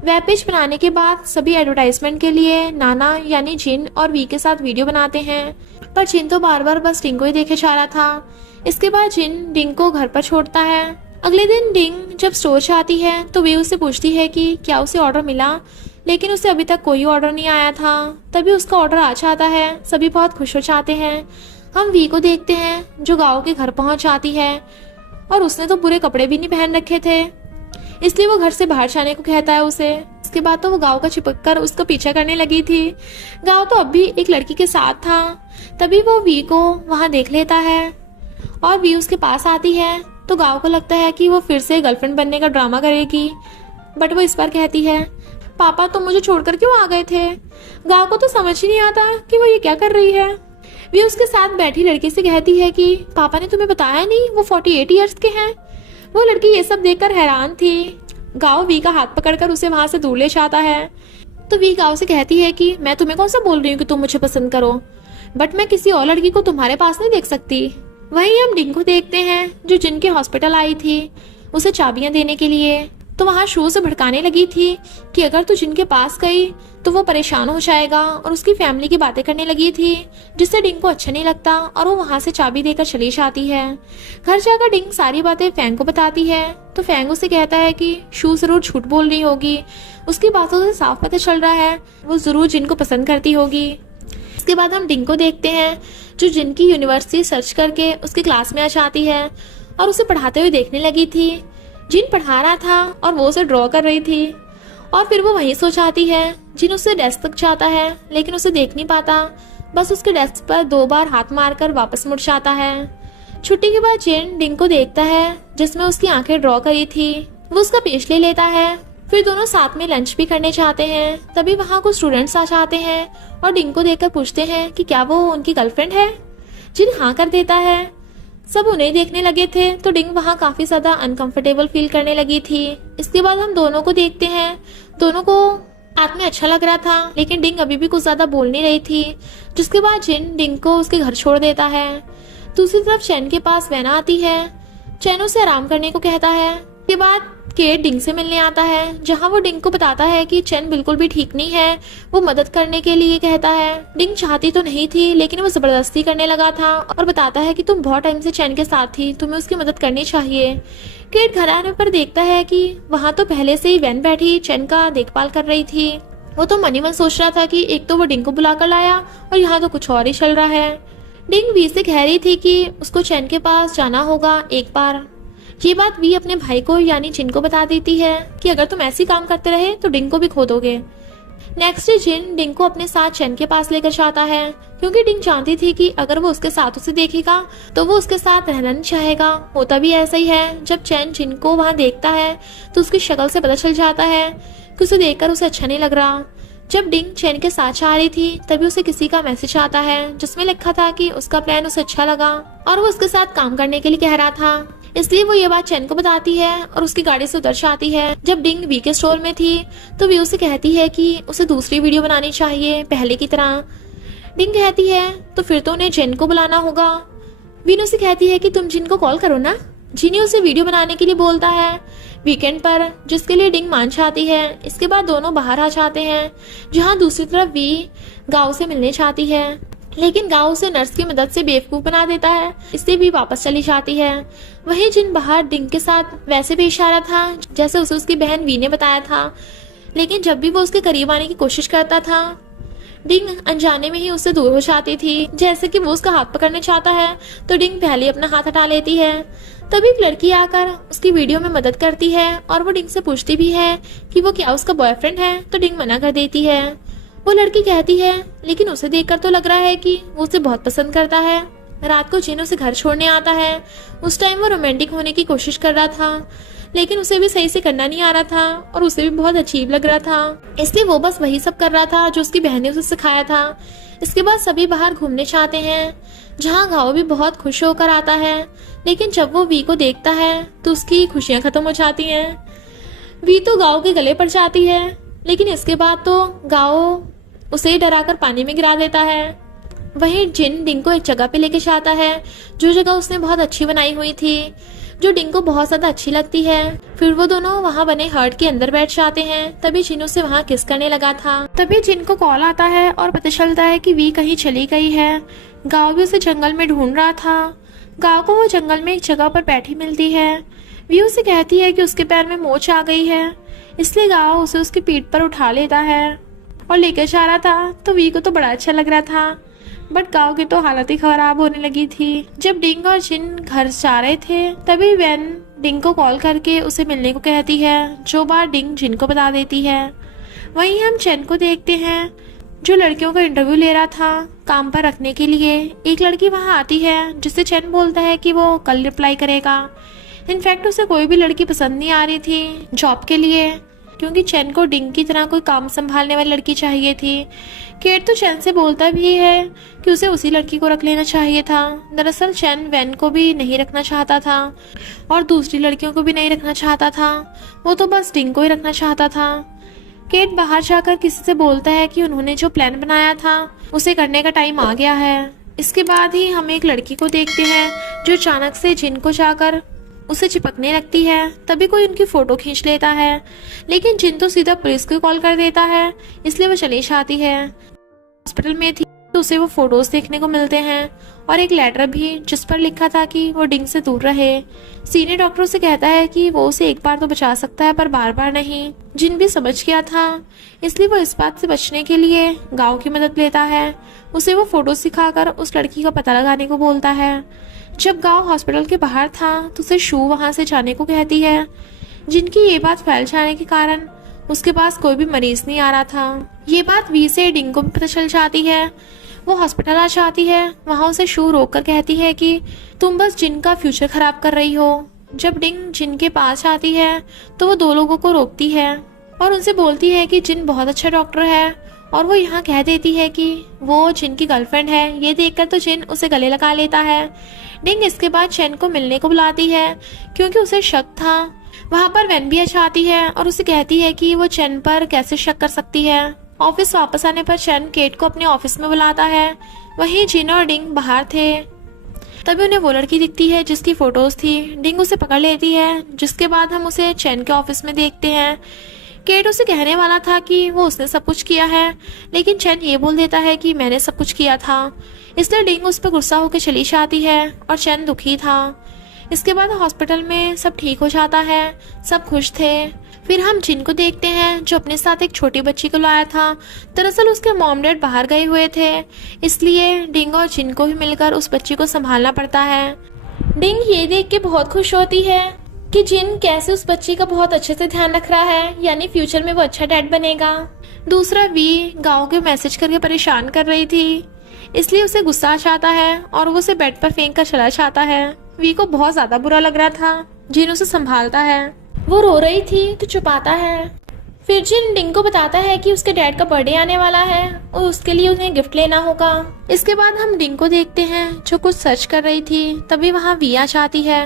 वेब पेज बनाने के बाद सभी एडवर्टाइजमेंट के लिए नाना यानी जिन और वी के साथ वीडियो बनाते हैं, पर जिन तो बार बार बस डिंग को ही देखे जा रहा था। इसके बाद जिन डिंग को घर पर छोड़ता है। अगले दिन डिंग जब स्टोर जाती है तो वी उससे पूछती है कि क्या उसे ऑर्डर मिला, लेकिन उसे अभी तक कोई ऑर्डर नहीं आया था। तभी उसका ऑर्डर आ जाता है। सभी बहुत खुश हो जाते हैं। हम वी को देखते हैं जो गाँव के घर पहुंच जाती है और उसने तो पूरे कपड़े भी नहीं पहन रखे थे, इसलिए वो घर से बाहर जाने को कहता है उसे। इसके बाद तो वो गाँव का चिपक कर उसका पीछा करने लगी थी। गाँव तो अब भी एक लड़की के साथ था। तभी वो वी को वहां देख लेता है और वी उसके पास आती है तो गाँव को लगता है कि वो फिर से गर्लफ्रेंड बनने का ड्रामा करेगी, बट वो इस बार कहती है पापा तुम मुझे छोड़कर क्यों आ गए थे। गाँव को तो समझ ही नहीं आता कि वो ये क्या कर रही है। वी उसके साथ बैठी लड़की से कहती है कि पापा ने तुम्हें बताया नहीं वो 48 ईयर्स के हैं। वो लड़की ये सब देखकर हैरान थी। गाँव वी का हाथ पकड़कर उसे वहां से दूर ले जाता है। तो वी गाँव से कहती है कि मैं तुम्हें कौन सा बोल रही हूँ कि तुम मुझे पसंद करो, बट मैं किसी और लड़की को तुम्हारे पास नहीं देख सकती। वहीं हम डिंग को देखते हैं जो जिन के हॉस्पिटल आई थी उसे चाबियां देने के लिए। तो वहां शू से भड़काने लगी थी कि अगर तू जिन के पास गई तो वो परेशान हो जाएगा और उसकी फैमिली की बातें करने लगी थी, जिससे डिंग को अच्छा नहीं लगता और वो वहां से चाबी देकर चली जाती है। घर जाकर डिंग सारी बातें फैंग को बताती है तो फैंग उसे कहता है कि शू जरूर झूठ बोल रही होगी, उसकी बातों से साफ पता चल रहा है वो जरूर जिन को पसंद करती होगी। इसके बाद हम डिंग को देखते हैं जो जिन की यूनिवर्सिटी सर्च करके उसकी क्लास में आ जाती है और उसे पढ़ाते हुए देखने लगी थी। जिन पढ़ा रहा था और वो उसे ड्रॉ कर रही थी और फिर वो वहीं सो जाती है। जिन उससे डेस्क तक जाता है लेकिन उसे देख नहीं पाता, बस उसके डेस्क पर 2 बार हाथ मारकर वापस मुड़ जाता है। छुट्टी के बाद जिन डिंग को देखता है जिसमें उसकी आंखें ड्रॉ करी थी, वो उसका पेज ले लेता है। फिर दोनों साथ में लंच भी करने चाहते हैं। तभी वहाँ कुछ स्टूडेंट्स आ जाते हैं और डिंग को देखकर पूछते हैं कि क्या वो उनकी गर्लफ्रेंड है। जिन हाँ कर देता है। सब उन्हें देखने लगे थे तो डिंग वहाँ काफी ज्यादा अनकंफर्टेबल फील करने लगी थी। इसके बाद हम दोनों को देखते हैं। दोनों को साथ में अच्छा लग रहा था लेकिन डिंग अभी भी कुछ ज्यादा बोल नहीं रही थी। जिसके बाद जिन डिंग को उसके घर छोड़ देता है। दूसरी तरफ चैन के पास वैना आती है। चैन उसे आराम करने को कहता है। इसके बाद केट डिंग से मिलने आता है जहां वो डिंग को बताता है कि चैन बिल्कुल भी ठीक नहीं है। वो मदद करने के लिए कहता है। डिंग चाहती तो नहीं थी लेकिन वो जबरदस्ती करने लगा था और बताता है कि तुम बहुत टाइम से चैन के साथ थी, तुम्हें उसकी मदद करनी चाहिए। केट घर आने पर देखता है कि वहां तो पहले से ही वैन बैठी चैन का देखभाल कर रही थी। वो तो मन ही मन सोच रहा था कि एक तो वो डिंग को बुलाकर लाया और यहाँ तो कुछ और ही चल रहा है। डिंग वी से कह रही थी कि उसको चैन के पास जाना होगा एक बार। ये बात वी अपने भाई को यानी जिन को बता देती है कि अगर तुम ऐसी काम करते रहे तो डिंग को भी खो दोगे। नेक्स्ट डे जिन डिंग को अपने साथ चैन के पास लेकर जाता है क्योंकि डिंग जानती थी कि अगर वो उसके साथ उसे देखेगा तो वो उसके साथ रहना नहीं चाहेगा। होता भी ऐसा ही है। जब चैन जिन को वहाँ देखता है तो उसकी शक्ल से पता चल जाता है कि उसे देखकर उसे अच्छा नहीं लग रहा। जब डिंग चैन के साथ जा रही थी तभी उसे किसी का मैसेज आता है जिसमें लिखा था कि उसका प्लान उसे अच्छा लगा और वो उसके साथ काम करने के लिए कह रहा था। इसलिए वो ये बात चैन को बताती है और उसकी गाड़ी से उतर जाती है। जब डिंग वी के स्टोर में थी तो वी उसे कहती है कि उसे दूसरी वीडियो बनानी चाहिए पहले की तरह। डिंग कहती है तो फिर तो उन्हें जिन को बुलाना होगा। वीन उसे कहती है कि तुम जिन को कॉल करो ना। जिनी उसे वीडियो बनाने के लिए बोलता है वीकेंड पर, जिसके लिए डिंग मान जाती है। इसके बाद दोनों बाहर आ जाते हैं जहाँ दूसरी तरफ वी गाँव से मिलने चाहती है लेकिन गाँव उसे नर्स की मदद से बेवकूफ बना देता है, इसलिए भी वापस चली जाती है। वहीं जिन बाहर डिंग के साथ वैसे पेश आ रहा था जैसे उसे उसकी बहन वी ने बताया था, लेकिन जब भी वो उसके करीब आने की कोशिश करता था डिंग अनजाने में ही उससे दूर हो जाती थी। जैसे कि वो उसका हाथ पकड़ना चाहता है तो डिंग पहले अपना हाथ हटा लेती है। तभी एक लड़की आकर उसकी वीडियो में मदद करती है और वो डिंग से पूछती भी है कि वो क्या उसका बॉयफ्रेंड है, तो डिंग मना कर देती है। वो लड़की कहती है लेकिन उसे देखकर तो लग रहा है कि वो उसे बहुत पसंद करता है। रात को जिन उसे घर छोड़ने आता है। उस टाइम वो रोमांटिक होने की कोशिश कर रहा था लेकिन उसे भी सही से करना नहीं आ रहा था और उसे भी बहुत अजीब लग रहा था, इसलिए वो बस वही सब कर रहा था जो उसकी बहन ने उसे सिखाया था। इसके बाद सभी बाहर घूमने चाहते हैं जहाँ गाँव भी बहुत खुश होकर आता है, लेकिन जब वो वी को देखता है तो उसकी खुशियाँ खत्म हो जाती हैं। वी तो गाँव के गले पड़ जाती है लेकिन इसके बाद तो गाँव उसे डराकर पानी में गिरा देता है। वहीं जिन डिंग को एक जगह पे लेके जाता है जो जगह उसने बहुत अच्छी बनाई हुई थी, जो डिंग को बहुत ज्यादा अच्छी लगती है। फिर वो दोनों वहाँ बने हर्ट के अंदर बैठ जाते हैं। तभी जिन उसे वहाँ किस करने लगा था। तभी जिन को कॉल आता है और पता चलता है कि वी कहीं चली गई है। गाँव भी उसे जंगल में ढूंढ रहा था। गाँव को वो जंगल में एक जगह पर बैठी मिलती है। वी उसे कहती है कि उसके पैर में मोच आ गई है, इसलिए गाँव उसे उसकी पीठ पर उठा लेता है और लेकर जा रहा था। तो वी को तो बड़ा अच्छा लग रहा था, बट गाँव की तो हालत ही खराब होने लगी थी। जब डिंग और जिन घर जा रहे थे तभी वैन डिंग को कॉल करके उसे मिलने को कहती है, जो बात डिंग जिन को बता देती है। वहीं हम चैन को देखते हैं जो लड़कियों का इंटरव्यू ले रहा था काम पर रखने के लिए। एक लड़की वहां आती है जिससे चैन बोलता है कि वो कल रिप्लाई करेगा। इनफैक्ट उसे कोई भी लड़की पसंद नहीं आ रही थी जॉब के लिए, क्योंकि चैन को डिंग की तरह कोई काम संभालने वाली लड़की चाहिए थी। केट तो चैन से बोलता भी है कि उसे उसी लड़की को रख लेना चाहिए था। दरअसल चैन वैन को भी नहीं रखना चाहता था और दूसरी लड़कियों को भी नहीं रखना चाहता था, वो तो बस डिंग को ही रखना चाहता था। केट बाहर जाकर किसी से बोलता है कि उन्होंने जो प्लान बनाया था उसे करने का टाइम आ गया है। इसके बाद ही हम एक लड़की को देखते हैं जो अचानक से जिन को जाकर उसे चिपकने लगती है। तभी कोई उनकी फोटो खींच लेता है, लेकिन जिन तो सीधा पुलिस को कॉल कर देता है, इसलिए वो चली जाती है। हॉस्पिटल में थी तो उसे वो फोटोज देखने को मिलते हैं और एक लेटर भी जिस पर लिखा था कि वो डिंग से दूर रहे। सीनियर डॉक्टर उसे कहता है कि वो उसे एक बार तो बचा सकता है पर बार बार नहीं। जिन भी समझ गया था, इसलिए वो इस बात से बचने के लिए गांव की मदद लेता है। उसे वो फोटो सिखाकर उस लड़की का पता लगाने को बोलता है। जब गांव हॉस्पिटल के बाहर था तो उसे शू वहां से जाने को कहती है। जिनकी ये बात फैल जाने के कारण उसके पास कोई भी मरीज नहीं आ रहा था। ये बात वी से डिंग को भी पता चल जाती है। वो हॉस्पिटल आ जाती है। वहां उसे शू रोक कर कहती है कि तुम बस जिन का फ्यूचर खराब कर रही हो। जब डिंग जिन के पास आती है तो वो दो लोगों को रोकती है और उनसे बोलती है कि जिन बहुत अच्छा डॉक्टर है और वो यहाँ कह देती है कि वो जिन की गर्लफ्रेंड है। ये देखकर तो जिन उसे गले लगा लेता है। डिंग इसके बाद चैन को मिलने को बुलाती है क्योंकि उसे शक था। वहां पर वैन भी आती है और उसे कहती है कि वो चैन पर कैसे शक कर सकती है। ऑफिस वापस आने पर चैन केट को अपने ऑफिस में बुलाता है। वहीं जिन और डिंग बाहर थे। तभी उन्हें वो लड़की दिखती है जिसकी फोटोज थी। डिंग उसे पकड़ लेती है, जिसके बाद हम उसे चैन के ऑफिस में देखते हैं। केट उसे कहने वाला था कि वो उसने सब कुछ किया है, लेकिन चैन ये बोल देता है कि मैंने सब कुछ किया था। इसलिए डिंग उस पर गुस्सा होकर चली जाती है और चैन दुखी था। इसके बाद हॉस्पिटल में सब ठीक हो जाता है, सब खुश थे। फिर हम जिन को देखते हैं जो अपने साथ एक छोटी बच्ची को लाया था। दरअसल उसके मॉम डैड बाहर गए हुए थे, इसलिए डिंग और जिन को भी मिलकर उस बच्ची को संभालना पड़ता है। डिंग ये देख के बहुत खुश होती है कि जिन कैसे उस बच्ची का बहुत अच्छे से ध्यान रख रहा है, यानी फ्यूचर में वो अच्छा डैड बनेगा। दूसरा वी गाँव के मैसेज करके परेशान कर रही थी, इसलिए उसे गुस्सा आ जाता है और वो उसे बेड पर फेंक कर चला जाता है। वी को बहुत ज्यादा बुरा लग रहा था। जिन उसे संभालता है। वो रो रही थी तो छुपाता है। फिर जिन डिंग को बताता है कि उसके डैड का बर्थडे आने वाला है और उसके लिए उन्हें गिफ्ट लेना होगा। इसके बाद हम डिंग को देखते हैं जो कुछ सर्च कर रही थी। तभी वहाँ वी आ जाती है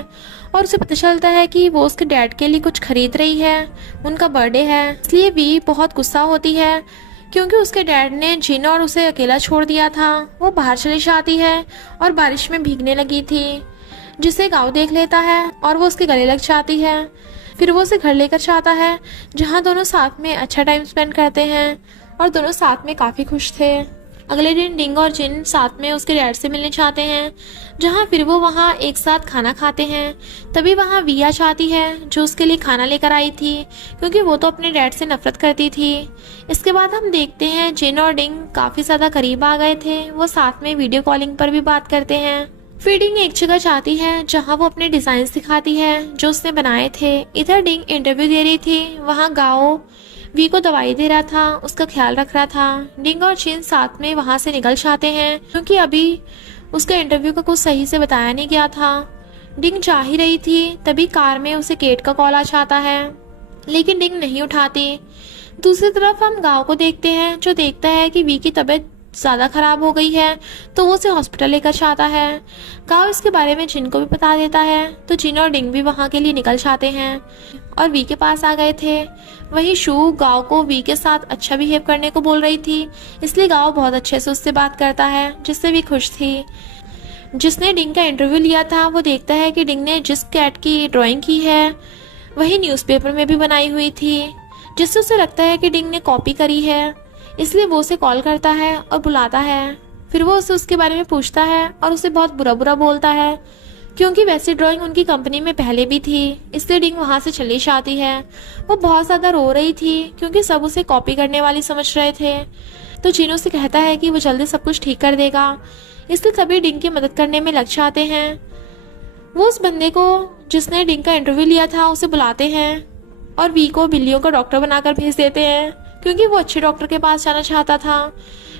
और उसे पता चलता है कि वो उसके डैड के लिए कुछ खरीद रही है, उनका बर्थडे है। इसलिए वी बहुत गुस्सा होती है क्योंकि उसके डैड ने जिन और उसे अकेला छोड़ दिया था। वो बाहर चली जाती है और बारिश में भीगने लगी थी, जिसे गाँव देख लेता है और वो उसके गले लग जाती है। फिर वो उसे घर लेकर जाता है जहाँ दोनों साथ में अच्छा टाइम स्पेंड करते हैं और दोनों साथ में काफ़ी खुश थे। अगले दिन डिंग और जिन साथ में उसके डैड से मिलने जाते हैं, जहाँ फिर वो वहाँ एक साथ खाना खाते हैं। तभी वहाँ वी आ जाती है जो उसके लिए खाना लेकर आई थी, क्योंकि वो तो अपने डैड से नफरत करती थी। इसके बाद हम देखते हैं जिन और डिंग काफ़ी ज़्यादा करीब आ गए थे। वो साथ में वीडियो कॉलिंग पर भी बात करते हैं। फिर डिंग एक जगह जाती है जहाँ वो अपने डिजाइन दिखाती है जो उसने बनाए थे। इधर डिंग इंटरव्यू दे रही थी, वहाँ गाओ वी को दवाई दे रहा था, उसका ख्याल रख रहा था। डिंग और जिन साथ में वहाँ से निकल जाते हैं क्योंकि अभी उसका इंटरव्यू का कुछ सही से बताया नहीं गया था। डिंग जा ही रही थी, तभी कार में उसे केट का कॉल आ जाता है, लेकिन डिंग नहीं उठाती। दूसरी तरफ हम गाँव को देखते हैं जो देखता है कि वी की तबीयत ज़्यादा खराब हो गई है, तो वो उसे हॉस्पिटल लेकर जाता है। गाँव इसके बारे में जिन को भी बता देता है, तो जिन और डिंग भी वहाँ के लिए निकल जाते हैं और वी के पास आ गए थे। वहीं शू गाँव को वी के साथ अच्छा बिहेव करने को बोल रही थी, इसलिए गाँव बहुत अच्छे से उससे बात करता है, जिससे वी खुश थी। जिसने डिंग का इंटरव्यू लिया था वो देखता है कि डिंग ने जिस कैट की ड्राइंग की है वही न्यूज़पेपर में भी बनाई हुई थी, जिससे उसे लगता है कि डिंग ने कॉपी करी है। इसलिए वो उसे कॉल करता है और बुलाता है। फिर वो उसे उसके बारे में पूछता है और उसे बहुत बुरा बुरा बोलता है, क्योंकि वैसी ड्राइंग उनकी कंपनी में पहले भी थी। इसलिए डिंग वहाँ से चली जाती है। वो बहुत ज़्यादा रो रही थी क्योंकि सब उसे कॉपी करने वाली समझ रहे थे। तो जिन उसे कहता है कि वो जल्दी सब कुछ ठीक कर देगा, इसलिए सभी डिंग की मदद करने में लग जाते हैं। वो उस बंदे को जिसने डिंग का इंटरव्यू लिया था उसे बुलाते हैं और वी को बिल्लियों का डॉक्टर बनाकर भेज देते हैं, क्योंकि वो अच्छे डॉक्टर के पास जाना चाहता था।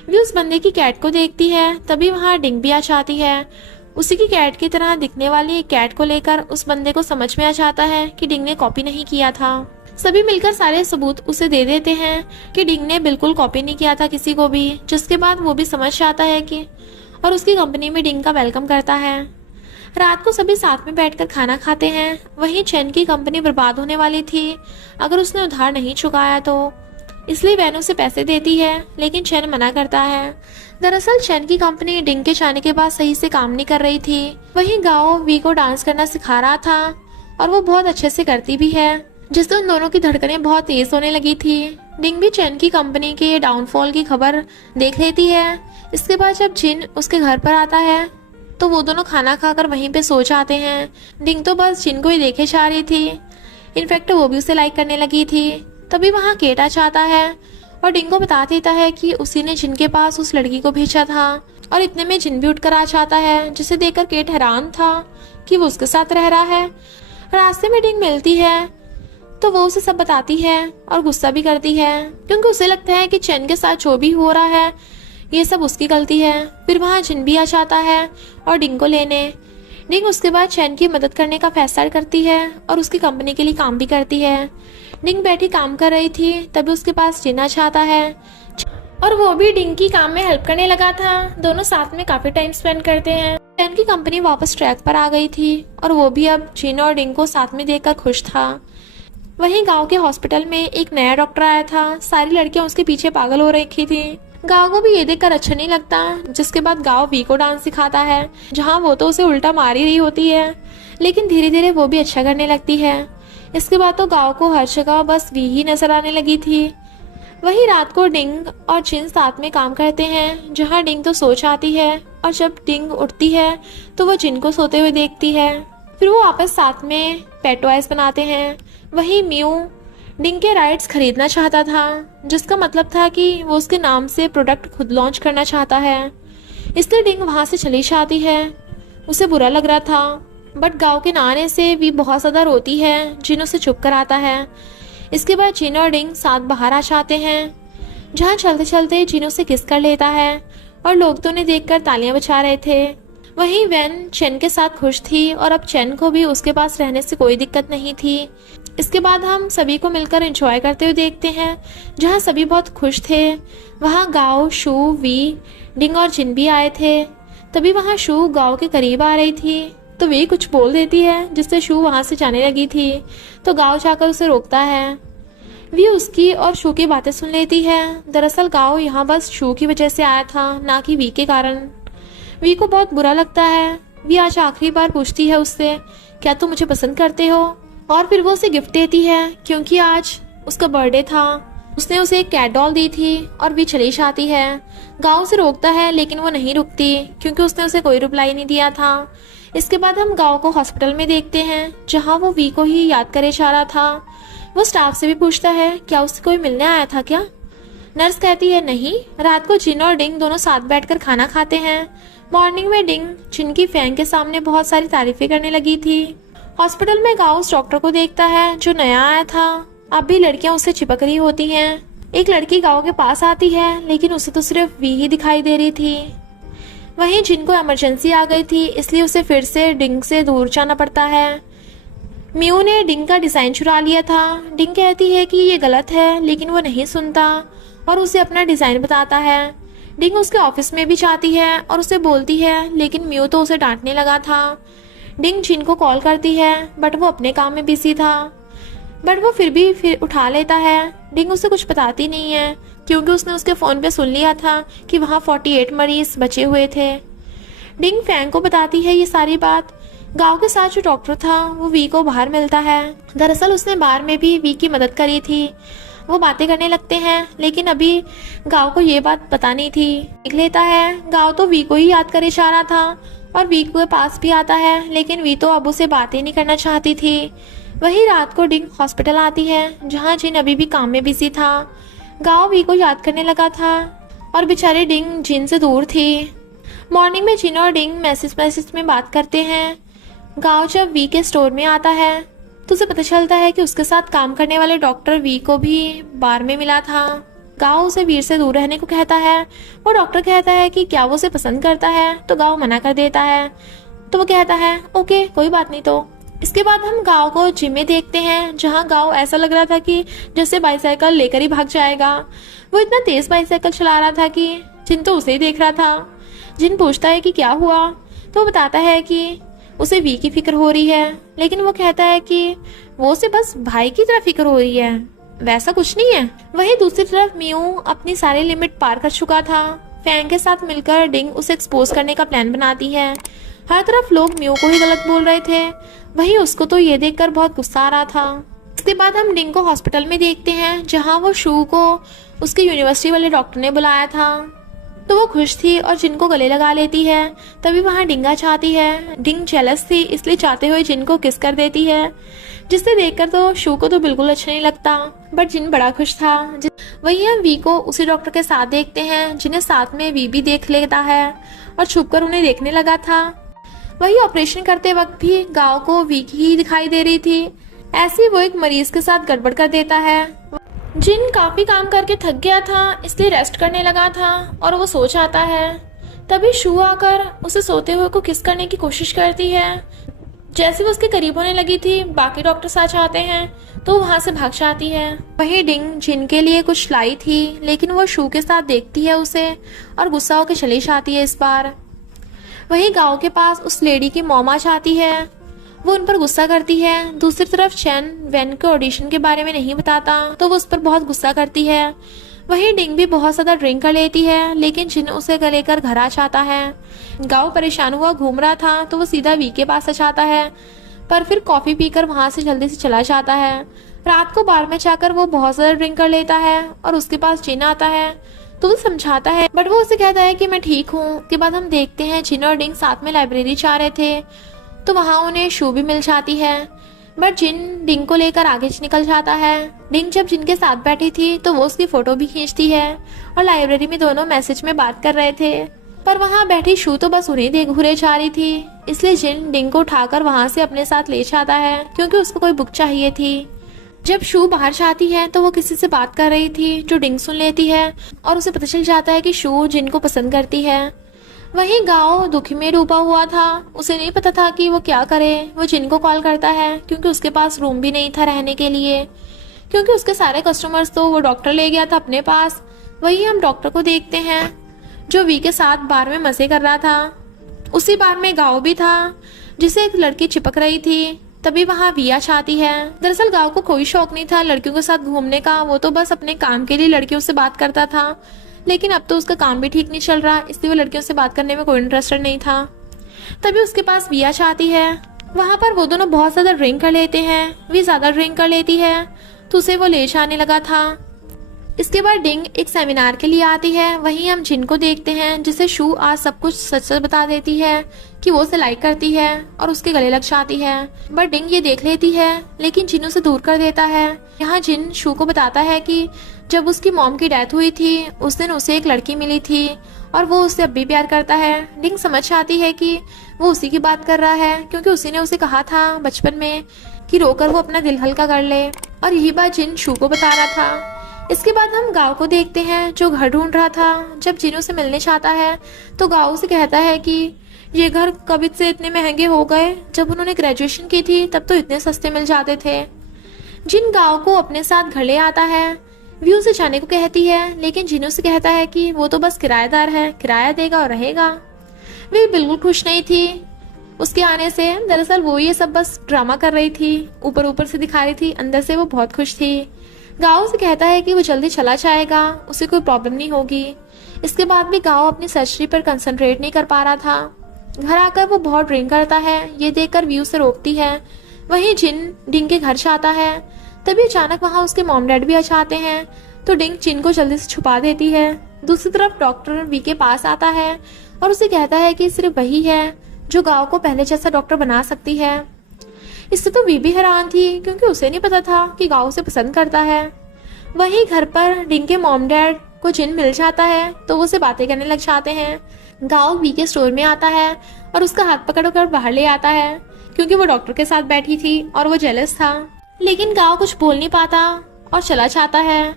वी उस बंदे की कैट को देखती है, तभी वहाँ डिंग भी आ जाती है। उसी की कैट की तरह दिखने वाली एक कैट को लेकर उस बंदे को समझ में आ जाता है कि डिंग ने कॉपी नहीं किया था। सभी मिलकर सारे सबूत उसे दे देते हैं कि डिंग ने बिल्कुल कॉपी नहीं किया था किसी को भी, जिसके बाद वो भी समझ जाता है कि और उसकी कंपनी में डिंग का वेलकम करता है। रात को सभी साथ में बैठकर खाना खाते हैं। वहीं चैन की कंपनी बर्बाद होने वाली थी अगर उसने उधार नहीं चुकाया तो। इसलिए वैन उसे पैसे देती है, लेकिन चैन मना करता है। दरअसल चैन की कंपनी डिंग के जाने के बाद सही से काम नहीं कर रही थी। वहीं गाओ वी को डांस करना सिखा रहा था और वो बहुत अच्छे से करती भी है, जिससे उन दोनों की धड़कनें बहुत तेज होने लगी थी। डिंग भी चैन की कंपनी के डाउनफॉल की खबर देख लेती है। इसके बाद जब जिन उसके घर पर आता है तो वो दोनों खाना खाकर वहीं पे सो जाते हैं। डिंग तो बस जिन को ही देखे जा रही थी, इनफैक्ट वो भी उसे लाइक करने लगी थी। तभी वहाँ केट आ जाता है और डिंग को बता देता है कि उसी ने जिन के पास उस लड़की को भेजा था, और इतने में जिन भी उठकर आ जाता है, जिसे देखकर केट हैरान था कि वो उसके साथ रह रहा है। रास्ते में डिंग मिलती है तो वो उसे सब बताती है और गुस्सा भी करती है, क्योंकि उसे लगता है कि चैन के साथ जो भी हो रहा है ये सब उसकी गलती है। फिर वहाँ जिन भी आ जाता है और डिंग को लेने। डिंग उसके बाद चैन की मदद करने का फैसला करती है और उसकी कंपनी के लिए काम भी करती है। डिंग बैठी काम कर रही थी, तभी उसके पास जिन आ जाता है और वो भी डिंग की काम में हेल्प करने लगा था। दोनों साथ में काफी टाइम स्पेंड करते हैं। चैन की कंपनी वापस ट्रैक पर आ गई थी और वो भी अब जिन और डिंग को साथ में देखकर खुश था। वहीं गांव के हॉस्पिटल में एक नया डॉक्टर आया था। सारी लड़कियां उसके पीछे पागल हो रखी थी। गांव को भी ये देखकर अच्छा नहीं लगता। जिसके बाद गांव वी को डांस सिखाता है, जहां वो तो उसे उल्टा मार ही रही होती है, लेकिन धीरे धीरे वो भी अच्छा करने लगती है। इसके बाद तो गांव को हर जगह बस वी ही नजर आने लगी थी। वही रात को डिंग और जिन साथ में काम करते हैं, जहां डिंग तो सो जाती है और जब डिंग उठती है तो वो जिन को सोते हुए देखती है। फिर वो आपस साथ में पेट टॉयज बनाते हैं। वही म्यू डिंग के राइट्स खरीदना चाहता था, जिसका मतलब था कि वो उसके नाम से प्रोडक्ट खुद लॉन्च करना चाहता है। इसलिए डिंग वहां से चली जाती है। उसे बुरा लग रहा था, बट गांव के ना आने से भी बहुत ज्यादा रोती है। जिन उसे चुप कराता है। इसके बाद जिन और डिंग साथ बाहर आ जाते हैं, जहाँ चलते चलते जिन उसे किस कर लेता है और लोग तो उन्हें देखकर तालियां बजा रहे थे। वहीं वैन चैन के साथ खुश थी और अब चैन को भी उसके पास रहने से कोई दिक्कत नहीं थी। इसके बाद हम सभी को मिलकर एंजॉय करते हुए देखते हैं, जहाँ सभी बहुत खुश थे। वहाँ गाओ, शू, वी, डिंग और जिन भी आए थे। तभी वहाँ शू गाओ के करीब आ रही थी तो वी कुछ बोल देती है, जिससे शू वहाँ से जाने लगी थी। तो गाओ जाकर उसे रोकता है। वी उसकी और शू की बातें सुन लेती है। दरअसल गाओ यहाँ बस शू की वजह से आया था, ना कि वी के कारण। वी को बहुत बुरा लगता है। वी आज आखिरी बार पूछती है उससे, क्या तुम मुझे पसंद करते हो? और फिर वो उसे गिफ्ट देती है, क्योंकि आज उसका बर्थडे था। उसने उसे एक कैट डॉल दी थी और वी चली जाती है। गांव उसे रोकता है, लेकिन वो नहीं रुकती, क्योंकि उसने उसे कोई रिप्लाई नहीं दिया था। इसके बाद हम गांव को हॉस्पिटल में देखते हैं, जहां वो वी को ही याद करे जा रहा था। वो स्टाफ से भी पूछता है, क्या उससे कोई मिलने आया था क्या? नर्स कहती है नहीं। रात को जिन और डिंग दोनों साथ बैठकर खाना खाते हैं। मॉर्निंग में डिंग जिन की फैन के सामने बहुत सारी तारीफें करने लगी थी। हॉस्पिटल में गांव उस डॉक्टर को देखता है जो नया आया था। अब भी लड़कियां उससे चिपक रही होती हैं। एक लड़की गांव के पास आती है, लेकिन उसे तो सिर्फ वी ही दिखाई दे रही थी। वहीं जिनको इमरजेंसी आ गई थी, इसलिए उसे फिर से डिंग से दूर जाना पड़ता है। म्यू ने डिंग का डिजाइन चुरा लिया था। डिंग कहती है कि ये गलत है, लेकिन वो नहीं सुनता और उसे अपना डिजाइन बताता है। डिंग उसके ऑफिस में भी जाती है और उसे बोलती है, लेकिन म्यू तो उसे डांटने लगा था। डिंग जिन को कॉल करती है, बट वो अपने काम में बिजी था, बट वो फिर उठा लेता है। डिंग उसे कुछ बताती नहीं है, क्योंकि उसने उसके फोन पे सुन लिया था कि वहाँ 48 मरीज बचे हुए थे। डिंग फैंग को बताती है ये सारी बात। गांव के साथ जो डॉक्टर था वो वी को बाहर मिलता है। दरअसल उसने बार में भी वी की मदद करी थी। वो बातें करने लगते हैं, लेकिन अभी गांव को ये बात पता नहीं थी। देख लेता है गांव तो वी को ही याद करे जा रहा था और वी के पास भी आता है, लेकिन वी तो अब उसे बातें नहीं करना चाहती थी। वही रात को डिंग हॉस्पिटल आती है, जहाँ जिन अभी भी काम में बिजी था। गांव वी को याद करने लगा था और बेचारे डिंग जिन से दूर थी। मॉर्निंग में जिन और डिंग मैसेज में बात करते हैं। गांव जब वी के स्टोर में आता है तो उसे पता चलता है कि उसके साथ काम करने वाले डॉक्टर वी को भी बार में मिला था। गांव उसे वीर से दूर रहने को कहता है। वो डॉक्टर कहता है कि क्या वो उसे पसंद करता है, तो गांव मना कर देता है। तो वो कहता है ओके कोई बात नहीं। तो इसके बाद हम गांव को जिम में देखते हैं, जहां गांव ऐसा लग रहा था कि जैसे बाइसाइकिल लेकर ही भाग जाएगा। वो इतना तेज बाइसाइकिल चला रहा था कि जिन तो उसे ही देख रहा था। जिन पूछता है कि क्या हुआ, तो वो बताता है कि उसे वी की फिक्र हो रही है, लेकिन वो कहता है कि वो उसे बस भाई की तरह फिक्र हो रही है। वैसा कुछ नहीं है। वहीं दूसरी तरफ म्यू अपनी सारी लिमिट पार कर चुका था। फैंग के साथ मिलकर डिंग उसे एक्सपोज करने का प्लान बनाती है। हर तरफ लोग म्यू को ही गलत बोल रहे थे, वहीं उसको तो ये देखकर बहुत गुस्सा आ रहा था। इसके बाद हम डिंग को हॉस्पिटल में देखते हैं, जहां वो शू को उसके यूनिवर्सिटी वाले डॉक्टर ने बुलाया था। तो वो खुश थी और जिन को गले लगा लेती है। तभी वहां डिंग आ जाती है। डिंग जेलस थी, इसलिए चाहते हुए जिन को किस कर देती है, जिसे देखकर तो शू को तो बिल्कुल अच्छा नहीं लगता, बट जिन बड़ा खुश था। वहीं हम वी को उसी डॉक्टर के साथ देखते हैं, जिन्हें साथ में वी भी देख लेता है और छुपकर उन्हें देखने लगा था। वही ऑपरेशन करते वक्त भी गांव को वी की ही दिखाई दे रही थी। ऐसे वो एक मरीज के साथ गड़बड़ कर देता है। जिन काफी काम करके थक गया था, इसलिए रेस्ट करने लगा था और वो सो जाता है। तभी शू आकर उसे सोते हुए को किस करने की कोशिश करती है। जैसे वो उसके करीब होने लगी थी, बाकी डॉक्टर्स आ जाते हैं तो वहां से भाग जाती है। वही डिंग जिन के लिए कुछ लाई थी, लेकिन वो शू के साथ देखती है उसे और गुस्सा होकर चली जाती है इस बार। वही गांव के पास उस लेडी की मॉम आ जाती है, वो उन पर गुस्सा करती है। दूसरी तरफ चैन वेन के ऑडिशन के बारे में नहीं बताता, तो वो उस पर बहुत गुस्सा करती है। वहीं डिंग भी बहुत ज्यादा ड्रिंक कर लेती है, लेकिन जिन उसे लेकर घर आ जाता है। गांव परेशान हुआ घूम रहा था, तो वो सीधा वी के पास आ जाता है, पर फिर कॉफी पीकर वहां से जल्दी से चला जाता है। रात को बार में जाकर वो बहुत ज्यादा ड्रिंक कर लेता है और उसके पास जिन आता है, तो वो समझाता है, बट वो उसे कहता है कि मैं ठीक हूँ। उसके बाद हम देखते हैं जिन और डिंग साथ में लाइब्रेरी जा रहे थे, तो वहां उन्हें शू भी मिल जाती है, बट जिन डिंग को लेकर आगे निकल जाता है। डिंग जब जिन के साथ बैठी थी, तो वो उसकी फोटो भी खींचती है और लाइब्रेरी में दोनों मैसेज में बात कर रहे थे, पर वहां बैठी शू तो बस उन्हें देख घूरे जा रही थी। इसलिए जिन डिंग को उठाकर वहां से अपने साथ ले जाता है, क्योंकि उसको कोई बुक चाहिए थी। जब शू बाहर जाती है, तो वो किसी से बात कर रही थी, जो डिंग सुन लेती है और उसे पता चल जाता है कि शू जिन को पसंद करती है। वहीं गांव दुखी में डूबा हुआ था, उसे नहीं पता था कि वो क्या करे। वो जिन को कॉल करता है, क्योंकि उसके पास रूम भी नहीं था रहने के लिए, क्योंकि उसके सारे कस्टमर्स तो वो डॉक्टर ले गया था अपने पास। वही हम डॉक्टर को देखते हैं, जो वी के साथ बार में मजे कर रहा था। उसी बार में गांव भी था, जिसे एक लड़की चिपक रही थी। तभी वहां वी आ जाती है। दरअसल गांव को कोई शौक नहीं था लड़कियों के साथ घूमने का, वो तो बस अपने काम के लिए लड़कियों से बात करता था, लेकिन अब तो उसका काम भी ठीक नहीं चल रहा, इसलिए वो लड़कियों से बात करने में कोई इंटरेस्टेड नहीं था। तभी उसके पास वी आ जाती है। वहां पर वो दोनों बहुत ज्यादा ड्रिंक कर लेते हैं। वी ज्यादा ड्रिंक कर लेती है, तो उसे वो ले जाने लगा था। इसके बाद डिंग एक सेमिनार के लिए आती है। वहीं हम जिन को देखते हैं, जिसे शू आज सब कुछ सच सच बता देती है कि वो उसे लाइक करती है और उसके गले लग जाती है, बट डिंग ये देख लेती है, लेकिन जिन उसे दूर कर देता है। यहाँ जिन शू को बताता है कि जब उसकी मॉम की डेथ हुई थी, उस दिन उसे एक लड़की मिली थी और वो उससे अब भी प्यार करता है। डिंग समझ आती है कि वो उसी की बात कर रहा है, क्योंकि उसी ने उसे कहा था बचपन में कि रोकर वो अपना दिल हल्का कर ले, और यही बात जिन शू को बता रहा था। इसके बाद हम गांव को देखते हैं, जो घर ढूंढ रहा था। जब जिन उसे मिलने चाहता है, तो गांव से कहता है कि ये घर कभी से इतने महंगे हो गए, जब उन्होंने ग्रेजुएशन की थी तब तो इतने सस्ते मिल जाते थे। जिन गांव को अपने साथ घर ले आता है। वी उसे जाने को कहती है, लेकिन जिन उसे कहता है कि वो तो बस किराएदार है, किराया देगा और रहेगा। वे बिल्कुल खुश नहीं थी उसके आने से। दरअसल वो ये सब बस ड्रामा कर रही थी, ऊपर ऊपर से दिखा रही थी, अंदर से वो बहुत खुश थी। गांव से कहता है कि वो जल्दी चला जाएगा, उसे कोई प्रॉब्लम नहीं होगी। इसके बाद भी गांव अपनी सर्जरी पर कंसंट्रेट नहीं कर पा रहा था। घर आकर वो बहुत ड्रिंक करता है, ये देखकर वी उसे रोकती है। वहीं जिन डिंग के घर जाता है, तभी अचानक वहां उसके मॉम डैड भी आ जाते हैं, तो डिंग जिन को जल्दी से छुपा देती है। दूसरी तरफ डॉक्टर वी के पास आता है और उसे कहता है कि सिर्फ वही है जो गांव को पहले जैसा डॉक्टर बना सकती है। इससे तो वी भी हैरान थी, क्योंकि उसे नहीं पता था कि गांव उसे पसंद करता है। वहीं घर पर डिंग के मॉम डैड को जिन मिल जाता है, तो वो उसे बातें करने लग जाते हैं। गांव वी के स्टोर में आता है और उसका हाथ पकड़कर बाहर ले आता है, क्योंकि वो डॉक्टर के साथ बैठी थी और वो जेलस था। लेकिन गांव कुछ बोल नहीं पाता और चला जाता है।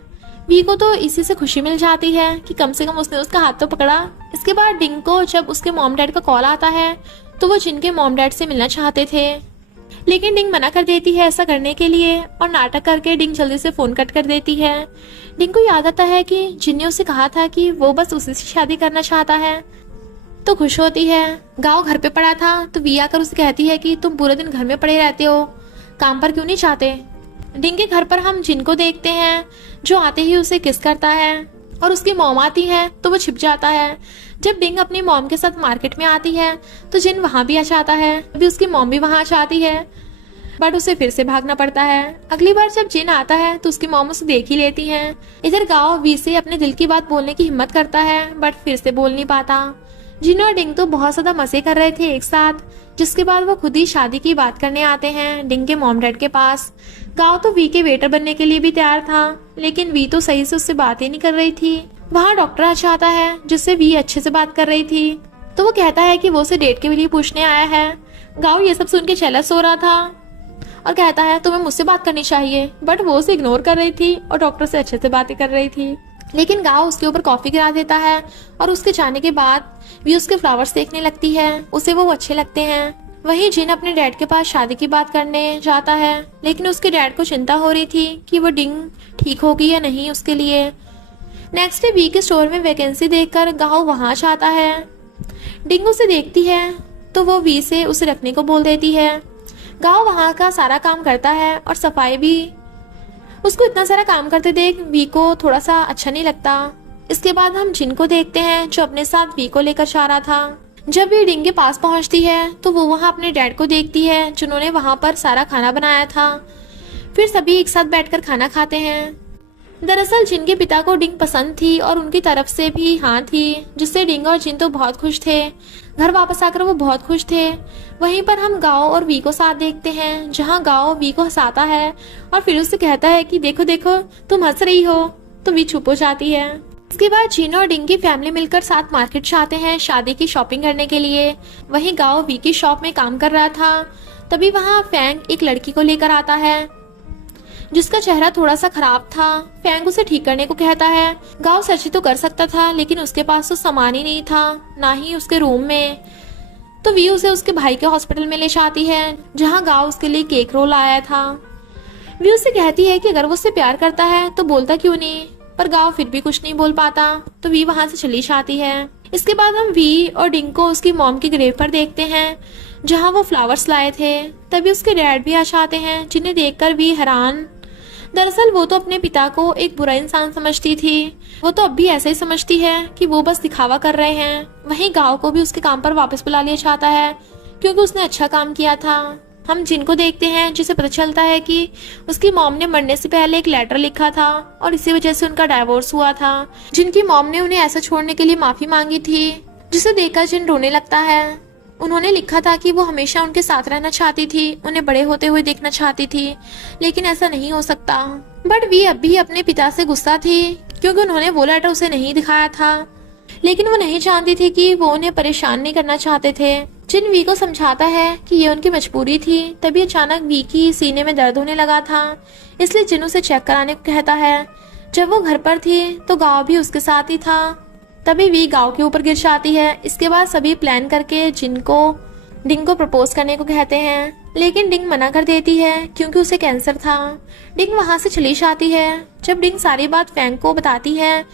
वी को तो इसी से खुशी मिल जाती है कि कम से कम उसने उसका हाथ तो पकड़ा। इसके बाद डिंग को जब उसके मॉम डैड का कॉल आता है, तो वो जिन के मॉम डैड से मिलना चाहते थे, लेकिन डिंग मना कर देती है ऐसा करने के लिए, और नाटक करके डिंग जल्दी से फोन कट कर देती है। डिंग को याद आता है कि जिन ने उसे कहा था कि वो बस उसी से शादी करना चाहता है, तो खुश होती है। गांव घर पे पड़ा था, तो वी आकर उसे कहती है कि तुम पूरे दिन घर में पड़े रहते हो, काम पर क्यों नहीं जाते। डिंग के घर पर हम जिन को देखते हैं, जो आते ही उसे किस करता है और उसकी मॉम आती है तो वो छिप जाता है। जब डिंग अपनी मॉम के साथ मार्केट में आती है तो जिन वहां भी आ जाता है, अभी उसकी मॉम भी वहां आ जाती है, बट उसे फिर से भागना पड़ता है। अगली बार जब जिन आता है तो उसकी मॉम उसे देख ही लेती है। इधर गाओ वी से अपने दिल की बात बोलने की हिम्मत करता है, बट फिर से बोल नहीं पाता। जिन और डिंग तो बहुत ज्यादा मजे कर रहे थे एक साथ, जिसके बाद वो खुद ही शादी की बात करने आते हैं डिंग के मॉम डैड के पास। गाओ तो वी के वेटर बनने के लिए भी तैयार था, लेकिन वी तो सही से उससे बात ही नहीं कर रही थी। वहाँ डॉक्टर अच्छा आता है जिससे वी अच्छे से बात कर रही थी, तो वो कहता है कि वो उसे डेट के लिए पूछने आया है। गाओ ये सब सुन के जेलस हो रहा था और कहता है तुम्हें मुझसे बात करनी चाहिए, बट वो उसे इग्नोर कर रही थी और डॉक्टर से अच्छे से बातें कर रही थी। लेकिन गाओ उसके ऊपर कॉफी गिरा देता है और उसके जाने के बाद वी उसके फ्लावर्स देखने लगती है, उसे वो अच्छे लगते हैं। वहीं जिन अपने डैड के पास शादी की बात करने जाता है, लेकिन उसके डैड को चिंता हो रही थी कि वो डिंग ठीक होगी या नहीं उसके लिए। नेक्स्ट डे वी के स्टोर में वैकेंसी देखकर गाओ वहां जाता है। डिंग उसे देखती है तो वो वी से उसे रखने को बोल देती है। गाओ वहां का सारा काम करता है और सफाई भी। उसको इतना सारा काम करते देख वी को थोड़ा सा अच्छा नहीं लगता। इसके बाद हम जिन को देखते हैं जो अपने साथ वी को लेकर जा रहा था। जब वी डिंग के पास पहुंचती है तो वो वहां अपने डैड को देखती है जिन्होंने वहां पर सारा खाना बनाया था। फिर सभी एक साथ बैठकर खाना खाते हैं। दरअसल जिन के पिता को डिंग पसंद थी और उनकी तरफ से भी हाँ थी, जिससे डिंग और जिन तो बहुत खुश थे। घर वापस आकर वो बहुत खुश थे। वहीं पर हम गाओ और वी को साथ देखते हैं, जहां गाओ वी को हंसाता है और फिर उससे कहता है कि देखो देखो तुम हंस रही हो, तो वी चुप हो जाती है। इसके बाद जिन और डिंग की फैमिली मिलकर साथ मार्केट जाते हैं शादी की शॉपिंग करने के लिए। वहीं गाओ वी की शॉप में काम कर रहा था, तभी वहां फैंग एक लड़की को लेकर आता है जिसका चेहरा थोड़ा सा खराब था। फैंग उसे ठीक करने को कहता है। गाओ सर्च तो कर सकता था, लेकिन उसके पास तो सामान ही नहीं था, ना ही उसके रूम में। तो वी उसे उसके भाई के हॉस्पिटल में ले जाती है, जहां गाओ उसके लिए केक रोल आया था। वी उससे कहती है कि अगर वो उससे प्यार करता है तो बोलता क्यों नहीं, पर गाओ फिर भी कुछ नहीं बोल पाता, तो वी वहां से चली जाती है। इसके बाद हम वी और डिंग को उसकी मॉम की ग्रेव पर देखते हैं, जहाँ वो फ्लावर्स लाए थे। तभी उसके डैड भी आ जाते हैं, जिन्हें देखकर वी हैरान। दरअसल वो तो अपने पिता को एक बुरा इंसान समझती थी। वो तो अब भी ऐसा ही समझती है कि वो बस दिखावा कर रहे हैं। वहीं गाओ को भी उसके काम पर वापस बुला लिया जाता है, क्योंकि उसने अच्छा काम किया था। हम जिन को देखते हैं, जिसे पता चलता है कि उसकी मॉम ने मरने से पहले एक लेटर लिखा था और इसी वजह से उनका डाइवोर्स हुआ था। जिनकी मॉम ने उन्हें ऐसा छोड़ने के लिए माफी मांगी थी, जिसे देखकर जिन रोने लगता है। उन्होंने लिखा था कि वो हमेशा उनके साथ रहना चाहती थी, उन्हें बड़े होते हुए देखना चाहती थी, लेकिन ऐसा नहीं हो सकता। बट वी अब भी अपने पिता से गुस्सा थी, क्योंकि उन्होंने वो लेटर उसे नहीं दिखाया था। लेकिन वो नहीं जानती थी कि वो उन्हें परेशान नहीं करना चाहते थे। जिन वी को समझाता है कि ये उनकी मजबूरी थी। तभी अचानक वी की सीने में दर्द होने लगा था, इसलिए जिन उसे चेक कराने को कहता है। जब वो घर पर थी तो गाँव भी उसके साथ ही था। तभी वी गाँव के ऊपर गिर जाती है। इसके बाद सभी प्लान करके डिंग को प्रपोज करने को कहते हैं, लेकिन डिंग मना कर देती है क्योंकि उसे कैंसर था। डिंग वहां से चली जाती है। जब डिंग सारी बात फैंग को बताती है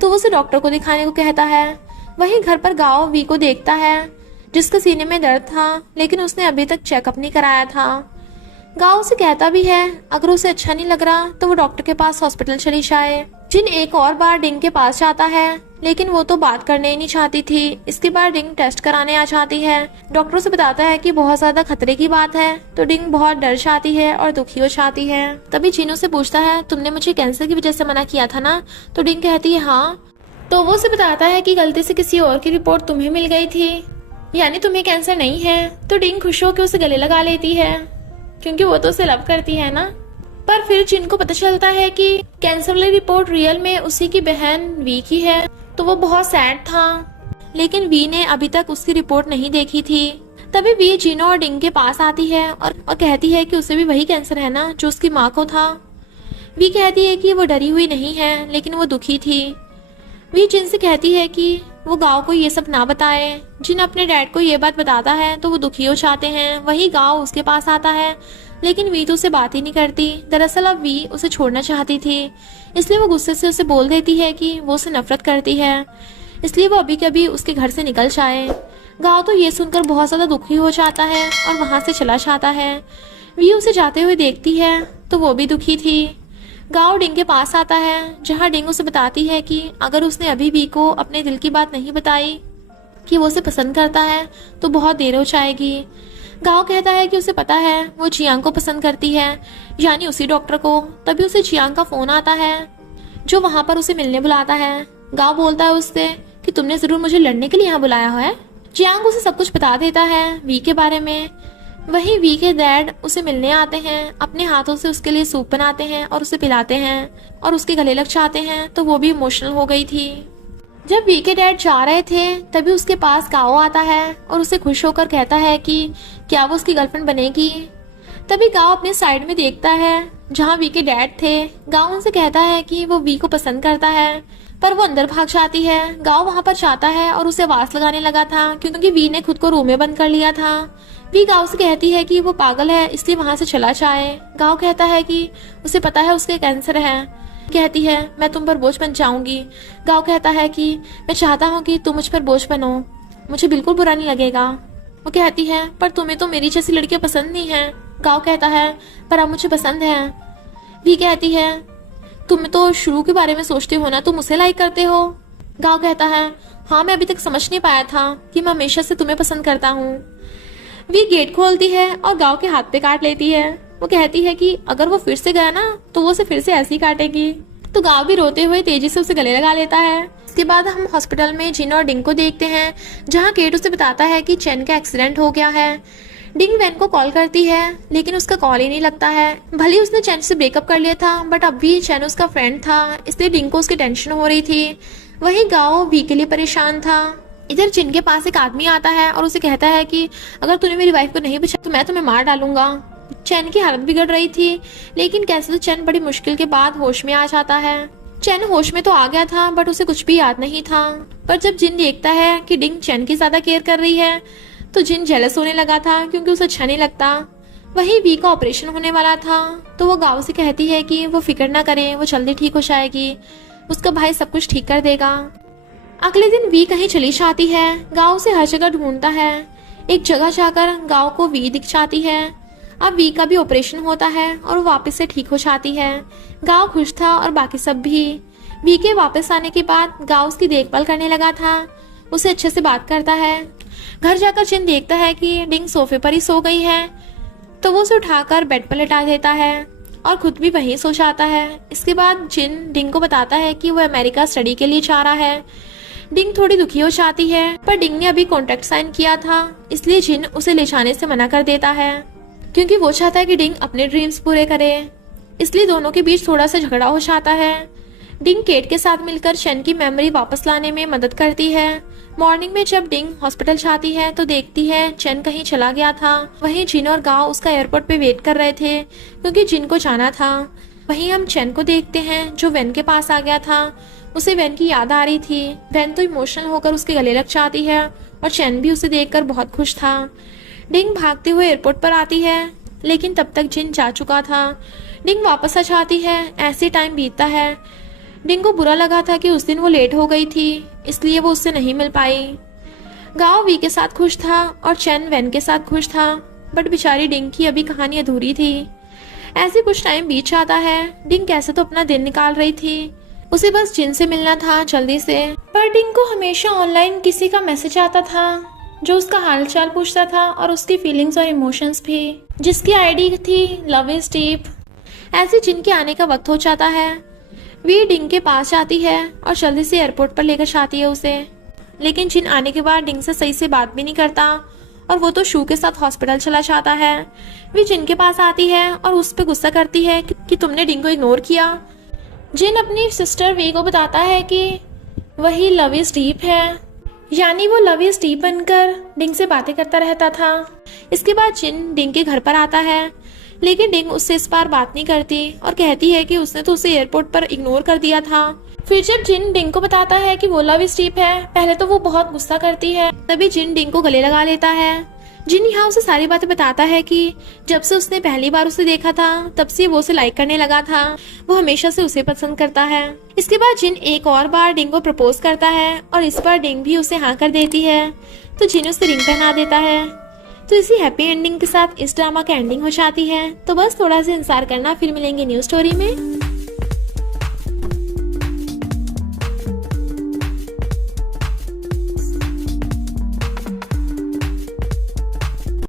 तो वो उसे डॉक्टर को दिखाने को कहता है। वहीं घर पर गाँव वी को देखता है, जिसके सीने में दर्द था, लेकिन उसने अभी तक चेकअप नहीं कराया था। गाँव उसे कहता भी है अगर उसे अच्छा नहीं लग रहा तो वो डॉक्टर के पास हॉस्पिटल चली जाए। जिन एक और बार डिंग के पास जाता है, लेकिन वो तो बात करने ही नहीं चाहती थी। इसके बाद डिंग टेस्ट कराने आ जाती है। डॉक्टर से बताता है कि बहुत ज्यादा खतरे की बात है, तो डिंग बहुत डर जाती है और दुखी हो जाती है। तभी जिन से पूछता है तुमने मुझे कैंसर की वजह से मना किया था ना, तो डिंग कहती है हाँ। तो वो उसे बताता है कि गलती से किसी और की रिपोर्ट तुम्हें मिल गई थी, यानी तुम्हें कैंसर नहीं है। तो डिंग खुश होकर उसे गले लगा लेती है, क्योंकि वो तो उसे लव करती है ना। पर फिर जिन को पता चलता है कि कैंसर वाली रिपोर्ट रियल में उसी की बहन वी की है, तो वो बहुत सैड था। लेकिन वी ने अभी तक उसकी रिपोर्ट नहीं देखी थी। तभी वी जिनो और डिंग के पास आती है और कहती है कि उसे भी वही कैंसर है ना जो उसकी माँ को था। वी कहती है कि वो डरी हुई नहीं है, लेकिन वो दुखी थी। वी जिन से कहती है कि वो गाँव को ये सब ना बताए। जिन अपने डैड को ये बात बताता है तो वो दुखी हो जाते हैं। वही गाँव उसके पास आता है, लेकिन वी तो उसे बात ही नहीं करती। दरअसल अब वी उसे छोड़ना चाहती थी, इसलिए वो गुस्से से उसे बोल देती है कि वो उसे नफरत करती है, इसलिए वो अभी कभी उसके घर से निकल जाए। गाँव तो ये सुनकर बहुत ज्यादा दुखी हो जाता है और वहां से चला जाता है। वी उसे जाते हुए देखती है तो वो भी दुखी थी। गाओ डिंग के पास आता है, जहाँ डिंग उसे बताती है कि अगर उसने अभी वी को अपने दिल की बात नहीं बताई कि वो उसे पसंद करता है तो बहुत देर हो जाएगी। गाओ कहता है कि उसे पता है वो जियांग को पसंद करती है, यानी उसी डॉक्टर को। तभी उसे जियांग का फोन आता है, जो वहां पर उसे मिलने बुलाता है। गाओ बोलता है उससे कि तुमने जरूर मुझे लड़ने के लिए यहाँ बुलाया है। जियांग उसे सब कुछ बता देता है वी के बारे में। वहीं वी के डैड उसे मिलने आते हैं, अपने हाथों से उसके लिए सूप बनाते हैं और उसे पिलाते हैं और उसके गले लग जाते हैं, तो वो भी इमोशनल हो गई थी। जब वी के डैड जा रहे थे तभी उसके पास गाओ आता है और उसे खुश होकर कहता है कि क्या वो उसकी गर्लफ्रेंड बनेगी। तभी गाओ अपने साइड में देखता है जहाँ वी के डैड थे। गाओ उनसे कहता है कि वो वी को पसंद करता है, पर वो अंदर भाग जाती है। गाओ वहां पर जाता है और उसे आवाज लगाने लगा था क्योंकि वी ने खुद को रूम में बंद कर लिया था। वी गाओ से कहती है कि वो पागल है, इसलिए वहां से चला जाए। गाओ कहता है कि उसे पता है उसके कैंसर है। कहती है मैं तुम पर बोझ बन जाऊंगी। गाओ कहता है कि मैं चाहता हूँ कि तुम मुझ पर बोझ बनो, मुझे बिल्कुल बुरा नहीं लगेगा। वो कहती है पर तुम्हें तो मेरी जैसी लड़कियां पसंद नहीं है। गाओ कहता है पर अब मुझे पसंद है। वी कहती है तुम तो शुरू के बारे में सोचते हो ना, तुम उसे लाइक करते हो। गाओ कहता है हाँ, मैं अभी तक समझ नहीं पाया था कि मैं हमेशा से तुम्हें पसंद करता हूँ। वी गेट खोलती है और गाओ के हाथ पे काट लेती है। वो कहती है कि अगर वो फिर से गया ना तो वो उसे फिर से ऐसे ही काटेगी। तो गाओ भी रोते हुए तेजी से उसे गले लगा लेता है। इसके बाद हम हॉस्पिटल में जिन और डिंग को देखते हैं, जहाँ केट उसे बताता है कि चेन का एक्सीडेंट हो गया है। डिंग वैन को कॉल करती है लेकिन उसका कॉल ही नहीं लगता है। भले उसने चैन से ब्रेकअप कर लिया था, बट अब भी चैन उसका फ्रेंड था, इसलिए डिंग को उसकी टेंशन हो रही थी। वहीं गाओ वी के लिए परेशान था। इधर जिन के पास एक आदमी आता है और उसे कहता है कि अगर तूने मेरी वाइफ को नहीं बचाया तो मैं तुम्हें मार डालूंगा। चैन की हालत बिगड़ रही थी, लेकिन कैसे तो चैन बड़ी मुश्किल के बाद होश में आ जाता है। चैन होश में तो आ गया था, बट उसे कुछ भी याद नहीं था। पर जब जिन देखता है कि डिंग चैन की ज्यादा केयर कर रही है तो जिन जेलस होने लगा था, क्योंकि उसे अच्छा नहीं लगता। वहीं वी का ऑपरेशन होने वाला था, तो वो गाओ से कहती है कि वो फिक्र ना करे, वो जल्दी ठीक हो जाएगी, उसका भाई सब कुछ ठीक कर देगा। अगले दिन वी कहीं चली जाती है। गाओ से हर जगह ढूंढता है। एक जगह जाकर गाओ को वी दिख जाती है। अब वी का भी ऑपरेशन होता है और वो वापस से ठीक हो जाती है। गाओ खुश था और बाकी सब भी। वी के वापस आने के बाद गाओ उसकी देखभाल करने लगा था, उसे अच्छे से बात करता है। घर जाकर जिन देखता है कि डिंग सोफे पर ही सो गई है, तो वो उसे उठाकर बेड पर लेटा देता है और खुद भी वहीं सो जाता है। इसके बाद जिन डिंग को बताता है कि वो अमेरिका स्टडी के लिए जा रहा है। डिंग थोड़ी दुखी हो जाती है, पर डिंग ने अभी कॉन्ट्रैक्ट साइन किया था, इसलिए जिन उसे ले जाने से मना कर देता है, क्योंकि वो चाहता है कि डिंग अपने ड्रीम्स पूरे करे। इसलिए दोनों के बीच थोड़ा सा झगड़ा हो जाता है। डिंग केट के साथ मिलकर चैन की मेमोरी वापस लाने में मदद करती है। मॉर्निंग में जब डिंग हॉस्पिटल जाती है तो देखती है चैन कहीं चला गया था। वहीं जिन और गाओ उसका एयरपोर्ट पे वेट कर रहे थे, क्योंकि जिन को जाना था। वहीं हम चैन को देखते हैं जो वैन के पास आ गया था। उसे वैन की याद आ रही थी। वैन तो इमोशनल होकर उसके गले लग जाती है और चैन भी उसे देखकर बहुत खुश था। डिंग भागते हुए एयरपोर्ट पर आती है, लेकिन तब तक जिन जा चुका था। डिंग वापस आ जाती है। ऐसे टाइम बीतता है। डिंग को बुरा लगा था कि उस दिन वो लेट हो गई थी, इसलिए वो उससे नहीं मिल पाई। गाओ वी के साथ खुश था और चैन वैन के साथ खुश था, बट बेचारी डिंग की अभी कहानी अधूरी थी। ऐसे कुछ टाइम बीत जाता है। डिंग कैसे तो अपना दिन निकाल रही थी, उसे बस जिन से मिलना था जल्दी से। पर डिंग को हमेशा ऑनलाइन किसी का मैसेज आता था जो उसका हालचाल पूछता था और उसकी फीलिंग्स और इमोशंस भी, जिसकी आईडी थी लव इज डीप। ऐसे जिन के आने का वक्त हो जाता है। वी डिंग के पास जाती है और जल्दी से एयरपोर्ट पर लेकर जाती है उसे, लेकिन जिन आने के बाद डिंग से सही से बात भी नहीं करता और वो तो शू के साथ हॉस्पिटल चला जाता है। वी जिन के पास आती है और उस पर गुस्सा करती है कि तुमने डिंग को इग्नोर किया। जिन अपनी सिस्टर वी को बताता है कि वही लव इज डीप है, यानी वो लव इज डीप बनकर डिंग से बातें करता रहता था। इसके बाद जिन डिंग के घर पर आता है, लेकिन डिंग उससे इस बार बात नहीं करती और कहती है कि उसने तो उसे एयरपोर्ट पर इग्नोर कर दिया था। फिर जब जिन डिंग को बताता है कि वो लव इज डीप है, पहले तो वो बहुत गुस्सा करती है, तभी जिन डिंग को गले लगा लेता है। जिन यहाँ उसे सारी बातें बताता है कि जब से उसने पहली बार उसे देखा था तब से वो उसे लाइक करने लगा था, वो हमेशा से उसे पसंद करता है। इसके बाद जिन एक और बार डिंग को प्रपोज करता है और इस बार डिंग भी उसे हाँ कर देती है, तो जिन उसे रिंग पहना देता है। तो इसी हैप्पी एंडिंग के साथ इस ड्रामा का एंडिंग हो जाती है। तो बस थोड़ा सा इंतजार करना, फिर मिलेंगे न्यू स्टोरी में।